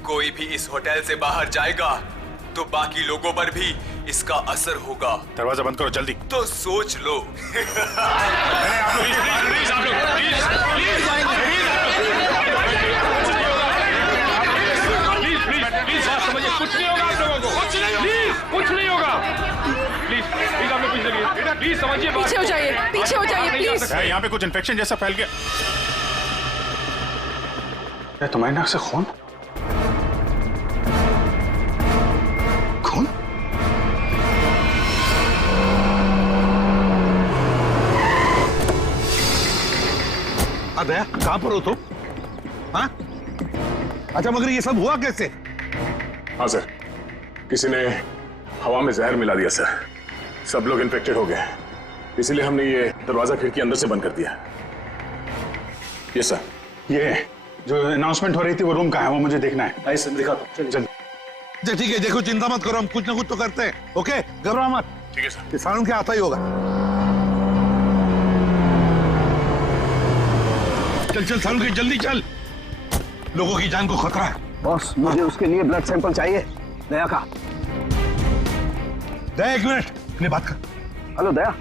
कोई भी इस होटल से बाहर जाएगा तो बाकी लोगों पर भी इसका असर होगा। दरवाजा बंद करो जल्दी। तो सोच लो। कुछ नहीं होगा आप लोगों को। कुछ नहीं होगा। प्लीज आप लोग पीछे चलिए। प्लीज समझिए। पीछे हो जाइए, पीछे हो जाइए प्लीज। यहाँ पे कुछ इन्फेक्शन जैसा फैल गया। तुम्हारे नाक से खून? खून? दया, कहां पर हो तुम? हाँ? अच्छा, मगर ये सब हुआ कैसे? हाँ सर, किसी ने हवा में जहर मिला दिया सर। सब लोग इन्फेक्टेड हो गए, इसीलिए हमने ये दरवाजा खिड़की अंदर से बंद कर दिया। ये सर, ये जो अनाउंसमेंट हो रही थी वो रूम कहाँ है, वो मुझे देखना है। आइए सर, दिखा दो। चल। ठीक है, देखो चिंता मत करो, हम कुछ ना कुछ तो करते हैं। ओके, घबराओ मत। ठीक है सर। सारुण क्या आता ही होगा। चल चल सारुण की, जल्दी चल, लोगों की जान को खतरा है। बॉस, मुझे उसके लिए ब्लड सैंपल चाहिए, दया का। दया, एक मिनट, अपनी बात कर। हेलो दया,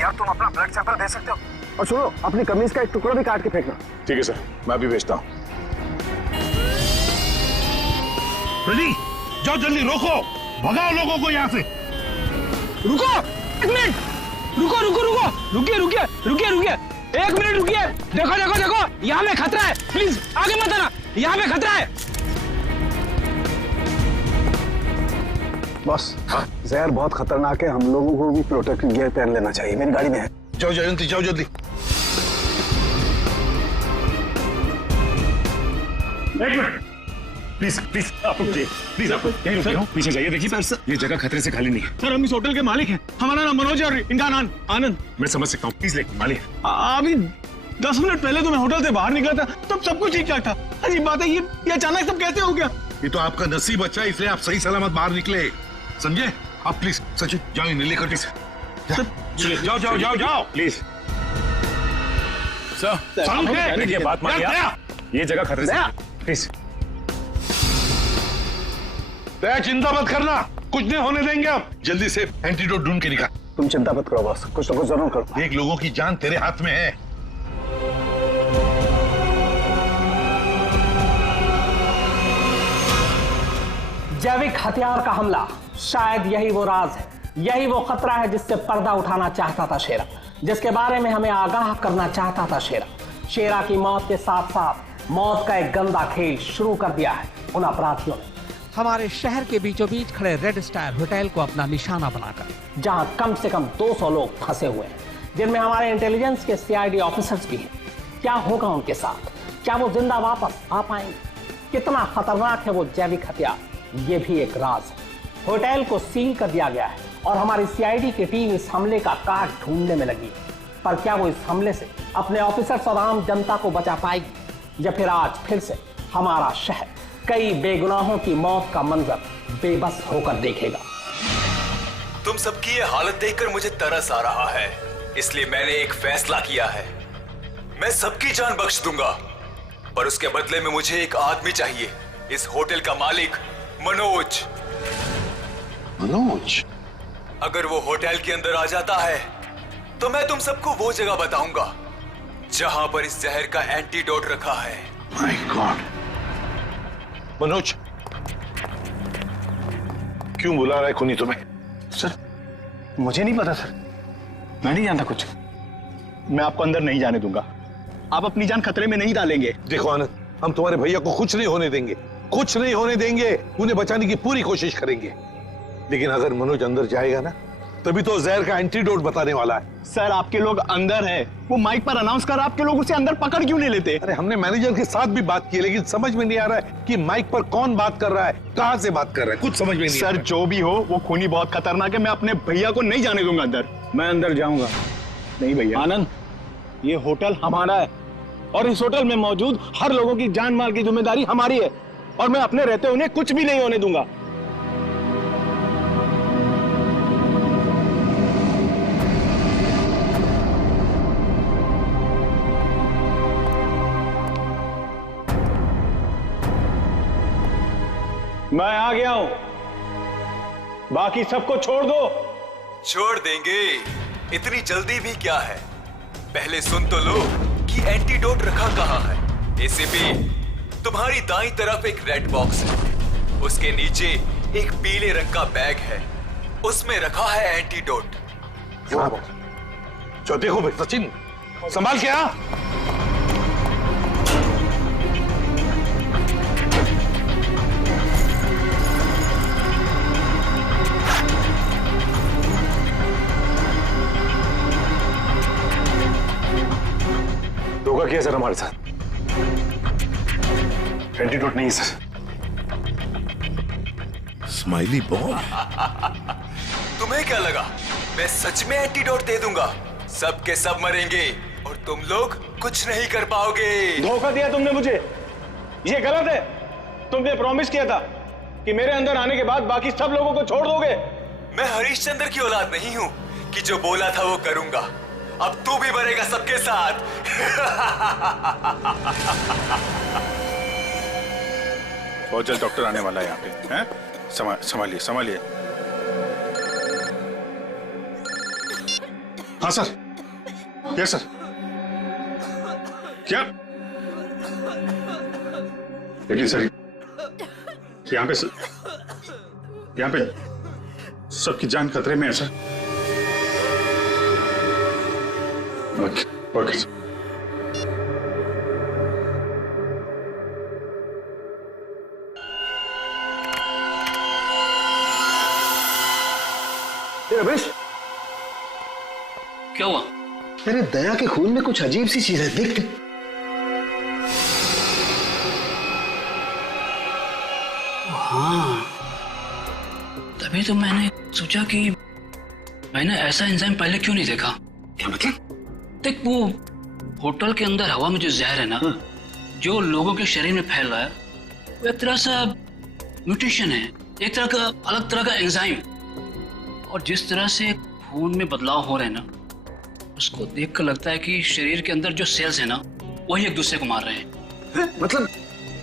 यार तुम अपना ब्लड सैंपल दे सकते हो? और सुनो, अपनी कमीज का एक टुकड़ा भी काट के फेंकना। ठीक है सर, मैं अभी भेजता हूँ। प्रदीप, जाओ जल्दी, रोको, भगाओ लोगों को यहाँ से। रुको, एक मिनट, रुको रुको रुको, रुकिए रुकिए रुकिए रुकिए, एक मिनट रुकिए। देखो देखो देखो, यहाँ में खतरा है, प्लीज आगे मत आना, यहाँ में खतरा है। बॉस, जहर बहुत खतरनाक है, हम लोगों को भी प्रोटेक्टिव गियर पहन लेना चाहिए। मेरी गाड़ी में है। जाओ जयंती, जाओ जल्दी। एक मिनट, प्लीज प्लीज आप रुकिए, प्लीज आप यहीं रुकिए, पीछे जाइए। देखिए सर, ये जगह खतरे से खाली नहीं है। सर, हम इस होटल के मालिक हैं, हमारा नाम मनोज है और इनका नाम आनंद। मैं समझ सकता हूँ, प्लीज लेकिन मालिक। अभी 10 मिनट पहले तो मैं होटल से बाहर निकला था, तब सब कुछ ठीक ठाक था। अजीब बात है, ये अचानक सब कैसे हो गया? ये तो आपका नसीब अच्छा है, इसलिए आप सही सलामत बाहर निकले, समझे? आप प्लीज सचिन जाओ, इन्हें लेकर के जाओ जाओ जाओ जाओ प्लीज। सर, ये बात मानिए, ये जगह खतरे से, प्लीज। दया, चिंता मत करना, कुछ नहीं होने देंगे। आप जल्दी से एंटीडोट ढूंढ के निकाल। तुम चिंता मत करो बॉस, कुछ ना कुछ जरूर करो। देख, लोगों की जान तेरे हाथ में है। जैविक हथियार का हमला, शायद यही वो राज है, यही वो खतरा है जिससे पर्दा उठाना चाहता था शेरा, जिसके बारे में हमें आगाह करना चाहता था शेरा। शेरा की मौत के साथ साथ मौत का एक गंदा खेल शुरू कर दिया है उन अपराधियों ने। हमारे शहर के बीचों बीच खड़े रेड स्टार होटल को अपना निशाना बनाकर, जहां कम से कम 200 लोग फंसे हुए हैं, जिनमें हमारे इंटेलिजेंस के सीआईडी ऑफिसर्स भी हैं। क्या होगा उनके साथ? क्या वो जिंदा वापस आ पाएंगे? कितना खतरनाक है वो जैविक हथियार, ये भी एक राज है। होटल को सील कर दिया गया है और हमारी सीआईडी की टीम इस हमले का काट ढूंढने में लगी है। पर क्या वो इस हमले से अपने ऑफिसर्स और आम जनता को बचा पाएगी, या फिर आज फिर से हमारा शहर कई बेगुनाहों की मौत का मंजर बेबस होकर देखेगा? तुम सबकी ये हालत देखकर मुझे तरस आ रहा है, इसलिए मैंने एक फैसला किया है। मैं सबकी जान बख्श दूंगा, पर उसके बदले में मुझे एक आदमी चाहिए, इस होटल का मालिक मनोज। मनोज? अगर वो होटल के अंदर आ जाता है तो मैं तुम सबको वो जगह बताऊंगा जहां पर इस जहर का एंटीडोट रखा है। My God. मनोज, क्यों बुला रहा है खूनी तुम्हें? सर, मुझे नहीं पता सर, मैं नहीं जानता कुछ। मैं आपको अंदर नहीं जाने दूंगा, आप अपनी जान खतरे में नहीं डालेंगे। देखो आनंद, हम तुम्हारे भैया को कुछ नहीं होने देंगे, कुछ नहीं होने देंगे। उन्हें बचाने की पूरी कोशिश करेंगे, लेकिन अगर मनोज अंदर जाएगा ना तभी तो जहर का एंटीडोट बताने वाला है। सर आपके लोग अंदर है, वो माइक पर अनाउंस कर, आपके लोग उसे अंदर पकड़ क्यों नहीं लेते? अरे हमने मैनेजर के साथ भी बात की, लेकिन समझ में नहीं आ रहा है कि माइक पर कौन बात कर रहा है, कहां से बात कर रहा है, कुछ समझ में नहीं आ सर रहा है। जो भी हो, वो खूनी बहुत खतरनाक है, मैं अपने भैया को नहीं जाने दूंगा अंदर। मैं अंदर जाऊंगा। नहीं भैया। आनंद, ये होटल हमारा है और इस होटल में मौजूद हर लोगों की जान माल की जिम्मेदारी हमारी है और मैं अपने रहते उन्हें कुछ भी नहीं होने दूंगा। मैं आ गया हूं, बाकी सबको छोड़ दो। छोड़ देंगे, इतनी जल्दी भी क्या है? पहले सुन तो लो कि एंटीडोट रखा कहाँ है। एसीपी, तुम्हारी दाईं तरफ एक रेड बॉक्स है, उसके नीचे एक पीले रंग का बैग है, उसमें रखा है एंटीडोट। जो देखो भाई सचिन, संभाल के आ। धोखा किया सर हमारे साथ। एंटीडोट नहीं है सर। स्माइली बॉय, तुम्हें क्या लगा मैं सच में एंटीडोट दे दूंगा? सब के सब मरेंगे और तुम लोग कुछ नहीं कर पाओगे। धोखा दिया तुमने मुझे, ये गलत है। तुमने प्रॉमिस किया था कि मेरे अंदर आने के बाद बाकी सब लोगों को छोड़ दोगे। मैं हरिश्चंद्र की औलाद नहीं हूं कि जो बोला था वो करूंगा। अब तू भी मरेगा सबके साथ। बहुत जल्द डॉक्टर आने वाला है यहाँ पे, हैं? संभालिए संभालिए। हाँ सर। Yes sir. क्या? देखिए सर, यहाँ पे सबकी जान खतरे में है sir. Okay okay sir. Ramesh, क्या हुआ? मेरे दया के खून में कुछ अजीब सी चीज है, देख। हाँ, तभी तो मैंने सोचा कि मैंने ऐसा एंजाइम पहले क्यों नहीं देखा। क्या मतलब? देख, वो होटल के अंदर हवा में जो जहर है ना, जो लोगों के शरीर में फैल रहा है, वो एक तरह से म्यूटेशन है, एक तरह का अलग तरह का एंजाइम। और जिस तरह से खून में बदलाव हो रहे हैं ना, उसको देखकर लगता है कि शरीर के अंदर जो सेल्स है ना, वही एक दूसरे को मार रहे हैं। मतलब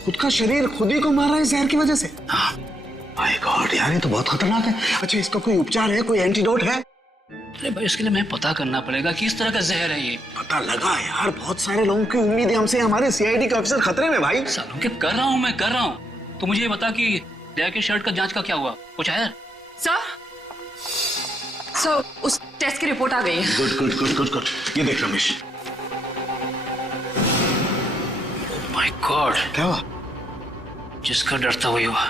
खुद का शरीर खुद ही को मार रहा है जहर की वजह से? हाँ। माय गॉड यार, ये तो बहुत खतरनाक है। अच्छा, इसका कोई उपचार है, कोई एंटीडोट है? अरे भाई, इसके लिए मैं पता करना पड़ेगा कि इस तरह का जहर है ये। पता लगा यार, बहुत सारे लोगों की उम्मीद है हमसे, हमारे सीआईडी के ऑफिसर खतरे में भाई। सालों के कर रहा हूँ मैं, कर रहा हूँ। तो मुझे ये बता कि दया के शर्ट का जांच का क्या हुआ, कुछ आया? सर, उस टेस्ट की रिपोर्ट आ गई है। Good good good good good. ये देख रमेश। माय गॉड, क्या हुआ? जिसका डर था वही हुआ।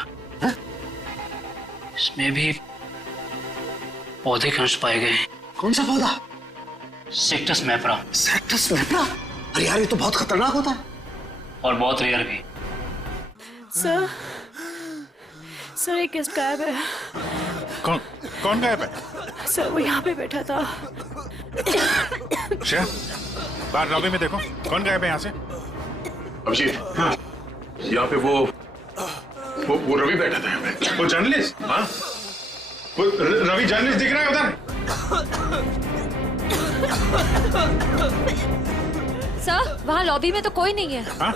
इसमें भी पौधे के अंश पाए गए। कौन सा पौधा? सेक्टस मैप्रा। सेक्टस मैप्रा? अरे यार, ये तो बहुत खतरनाक होता है और बहुत रेयर भी। सर एक गेस्ट गायब है। कौन गायब है? सर वो यहाँ पे बैठा था। श्रेया, बाहर लॉबी में देखो, कौन गायब है यहाँ से? अभिजीत, हाँ, यहाँ पे वो रवि बैठा था यहाँ पे। वो जर्नलिस्ट? हाँ, वो रवि जर्नलिस्ट दिख रहा है उधर। सर, वहाँ लॉबी में तो कोई नहीं है। हाँ,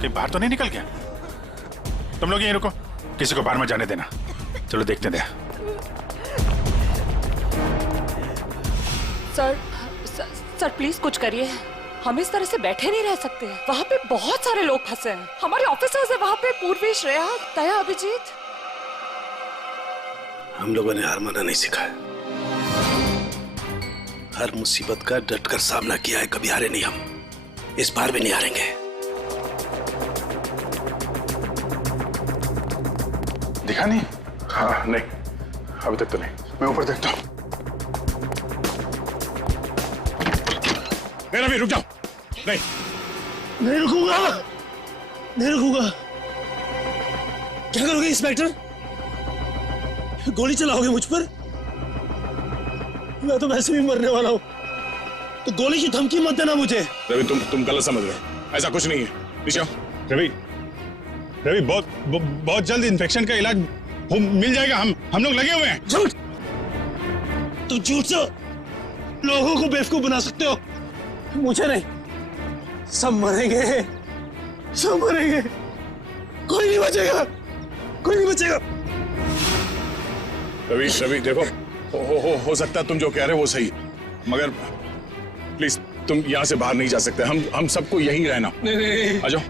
कि बाहर तो नहीं निकल गया? तुम लोग यहीं रुको, किसी को बाहर में जाने देना। चलो देखते हैं। सर प्लीज कुछ करिए, हम इस तरह से बैठे नहीं रह सकते। वहाँ पे बहुत सारे लोग फंसे हैं, हमारे ऑफिसर्स है वहाँ पे, पूर्वी, श्रेया, दया, अभिजीत। हम लोगों ने हार माना नहीं सीखा है। हर मुसीबत का डटकर सामना किया है, कभी हारे नहीं हम, इस बार भी नहीं हारेंगे। दिखा नहीं? हाँ नहीं, अभी तक तो नहीं। मैं ऊपर देखता हूँ। नहीं रवि रुक जाओ, नहीं नहीं रुकूंगा, नहीं रुकूंगा। क्या करोगे इंस्पेक्टर? गोली चलाओगे मुझ पर? मैं तो वैसे भी मरने वाला हूँ, तो गोली की धमकी मत देना मुझे। रवि तुम गलत समझ रहे हो, ऐसा कुछ नहीं है। नीचे आओ। रवि बहुत जल्द इन्फेक्शन का इलाज मिल जाएगा, हम लोग लगे हुए हैं। झूठ! तुम झूठ से लोगों को बेवकूफ बना सकते हो, मुझे नहीं। सब मरेंगे, सब मरेंगे, कोई नहीं बचेगा, कोई नहीं बचेगा। रवि देखो, हो सकता है तुम जो कह रहे हो वो सही, मगर प्लीज तुम यहाँ से बाहर नहीं जा सकते। हम सबको यहीं रहना। नहीं, आ जाओ।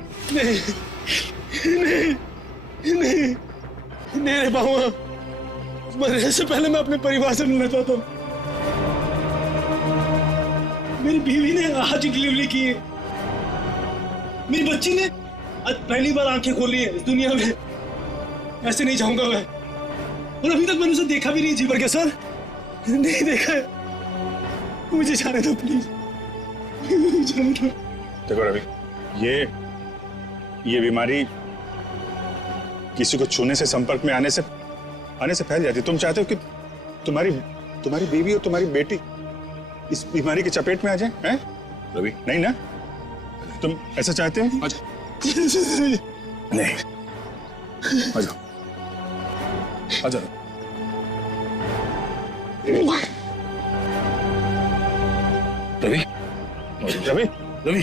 नहीं रह पाऊंगा। मरने से पहले मैं अपने परिवार से मिलना चाहता हूँ। मेरी बीवी ने आज डिलीवरी की है, मेरी बच्ची ने आज पहली बार आंखें खोली है इस दुनिया में। ऐसे नहीं जाऊंगा मैं, और अभी तक मैंने उसे देखा भी नहीं जी भर के। सर नहीं देखा है, मुझे जाने दो प्लीज, जाने दो। देखो रवि, ये बीमारी किसी को छूने से, संपर्क में आने से फैल जाती है। तुम चाहते हो कि तुम्हारी बीवी और तुम्हारी बेटी इस बीमारी की चपेट में आ जाए? हैं रवि? नहीं ना, तुम ऐसा चाहते हो? नहीं, आ जाओ, आ जाओ। रवि रवि रवि रवि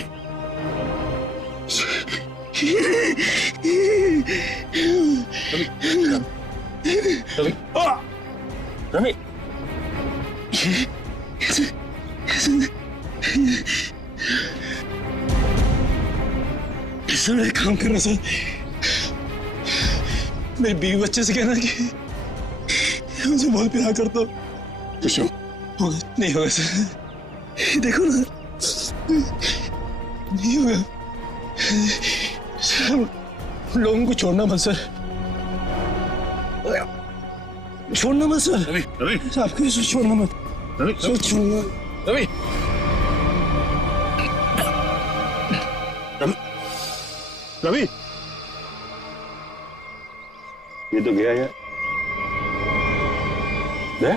रवि सर एक काम करना सर, मेरी बीवी बच्चे से कहना कि मुझे बहुत प्यार करता हूँ। होगा नहीं होगा सर, देखो ना नहीं होगा सर। लोगों को छोड़ना मत सर, छोड़ना मत सर। रवि रवि आपको छोड़ना मत रवि, छोड़ना रवि रवि, ये तो गया यार। गया?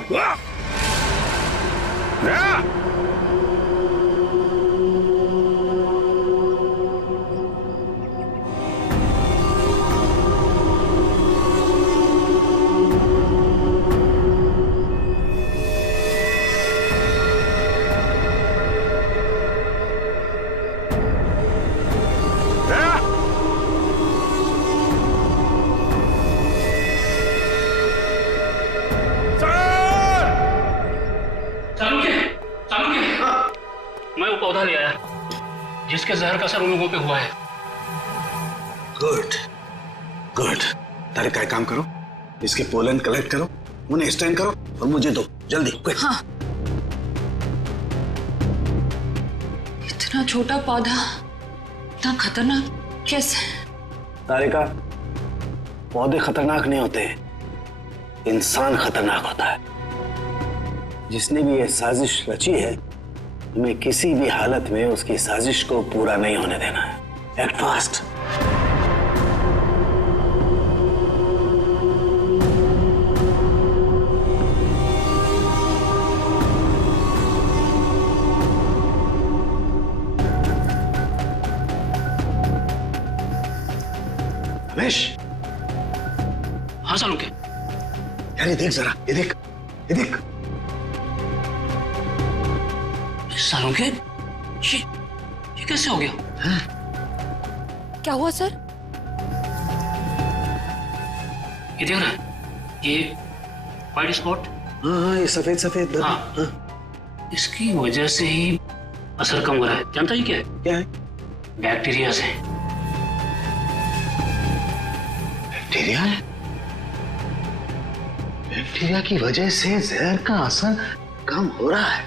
मैं वो पौधा ले आया जिसके जहर का असर उन लोगों पे हुआ है। Good good. तारे का काम करो, इसके पोलन कलेक्ट करो, उन्हें स्टैंड करो और मुझे दो जल्दी। हाँ। इतना छोटा पौधा इतना खतरनाक कैसे? तारिका, पौधे खतरनाक नहीं होते, इंसान खतरनाक होता है। जिसने भी ये साजिश रची है, हमें किसी भी हालत में उसकी साजिश को पूरा नहीं होने देना है। Act fast. रमेश। हाँ सालुंके। यार ये देख जरा, ये देख, ये देख। सालुंके, ये कैसे हो गया? हाँ? क्या हुआ सर? ये देख रहा है, ये व्हाइट स्पॉट। हाँ ये सफेद सफेद। हाँ। हाँ। इसकी वजह से ही असर कम हो रहा है। जानता है क्या है? क्या है? बैक्टीरिया से। बैक्टीरिया है? बैक्टीरिया की वजह से जहर का असर कम हो रहा है,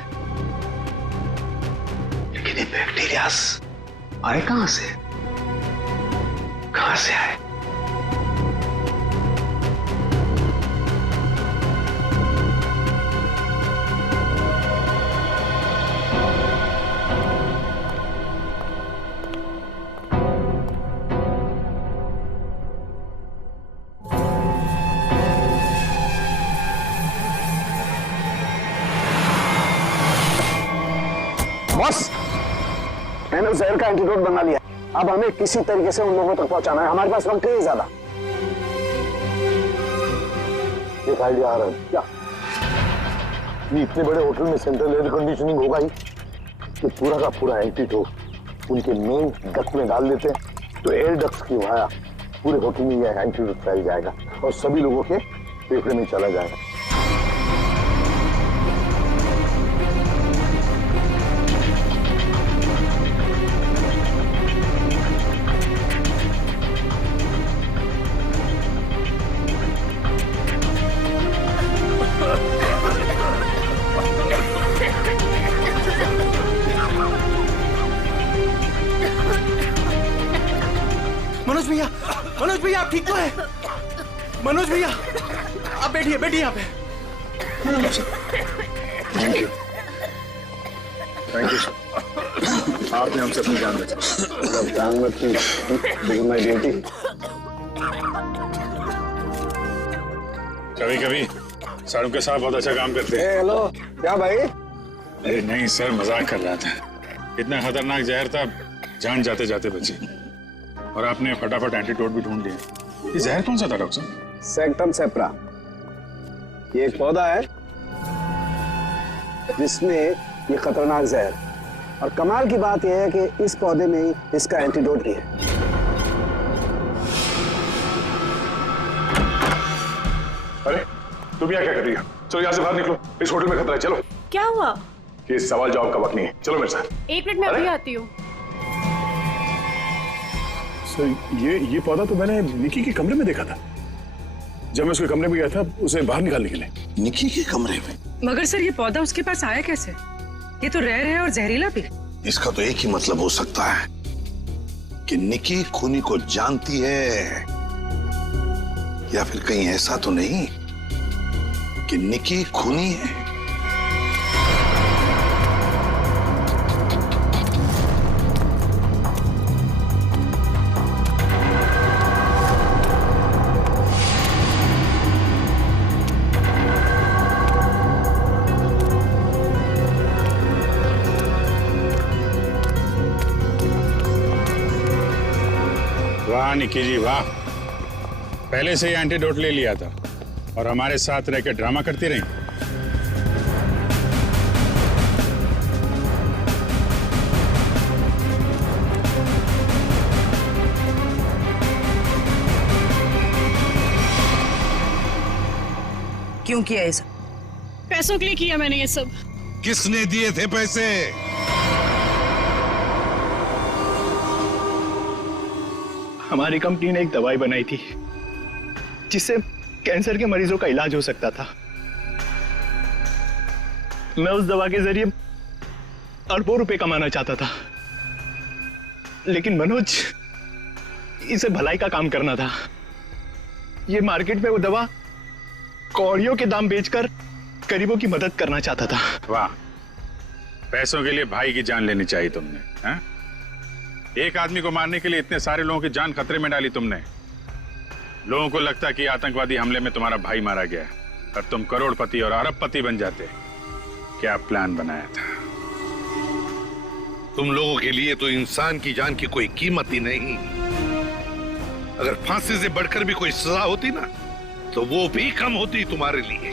लेकिन ये बैक्टीरिया आए कहां से? कहां से आए? बॉस, मैंने उस जहर का एंटीडोट बना लिया। अब हमें किसी तरीके से उन लोगों तक पहुंचाना है, हमारे पास वक्त नहीं ज्यादा। एक आइडिया आ रहा है। क्या? ये इतने बड़े होटल में सेंट्रल एयर कंडीशनिंग होगा ही, कि पूरा का पूरा एंटीडोट उनके मेन डक्ट में डाल देते हैं, तो एयर डक्ट की वाया पूरे होटल में यह एंटीडोट फैल जाएगा और सभी लोगों के फेफड़े में चला जाएगा। मनोज भैया आप ठीक तो है? मनोज भैया आप बैठिए बैठिए यहाँ पे। थैंक यू सर, आपने हमसे अपनी जान बचाई। जान मत की माय ड्यूटी। कभी कभी सारू के साथ बहुत अच्छा काम करते हैं। हेलो, क्या भाई? अरे नहीं सर, मजाक कर रहा था। इतना खतरनाक जहर था, जान जाते जाते बची। और आपने फटाफट एंटीडोट भी ढूंढ लिया। ये जहर कौन सा था डॉक्टर साहब? सेक्टम सेप्रा। ये एक पौधा है जिसमें ये खतरनाक जहर, और कमाल की बात यह है कि इस पौधे में ही इसका एंटीडोट भी है। अरे तुम यहाँ क्या कर रही हो? चलो यहाँ से बाहर निकलो, इस होटल में खतरा है। चलो। क्या हुआ? ये सवाल जवाब का वक्त नहीं है, चलो मेरे साथ। एक मिनट में अभी आती हूँ। सर ये पौधा तो मैंने निकी के कमरे में देखा था। जब मैं उसके कमरे में गया था उसे बाहर निकालने के लिए। निकी के कमरे में? मगर सर ये पौधा उसके पास आया कैसे? ये तो रेयर है और जहरीला भी। इसका तो एक ही मतलब हो सकता है कि निकी खूनी को जानती है, या फिर कहीं ऐसा तो नहीं कि निकी खूनी है। वाह निकी जी वाह, पहले से ही एंटीडोट ले लिया था और हमारे साथ रह के ड्रामा करती रही। क्यों किया ये सब? पैसों के लिए किया मैंने ये सब। किसने दिए थे पैसे? हमारी कंपनी ने एक दवाई बनाई थी जिससे कैंसर के मरीजों का इलाज हो सकता था। मैं उस दवा के जरिए अरबों रुपए कमाना चाहता था, लेकिन मनोज इसे भलाई का काम करना था। ये मार्केट में वो दवा कौड़ियों के दाम बेचकर गरीबों की मदद करना चाहता था। वाह, पैसों के लिए भाई की जान लेनी चाहिए तुमने, हैं? एक आदमी को मारने के लिए इतने सारे लोगों की जान खतरे में डाली तुमने। लोगों को लगता कि आतंकवादी हमले में तुम्हारा भाई मारा गया और तुम करोड़पति और अरबपति बन जाते। क्या प्लान बनाया था? तुम लोगों के लिए तो इंसान की जान की कोई कीमत ही नहीं। अगर फांसी से बढ़कर भी कोई सजा होती ना, तो वो भी कम होती तुम्हारे लिए।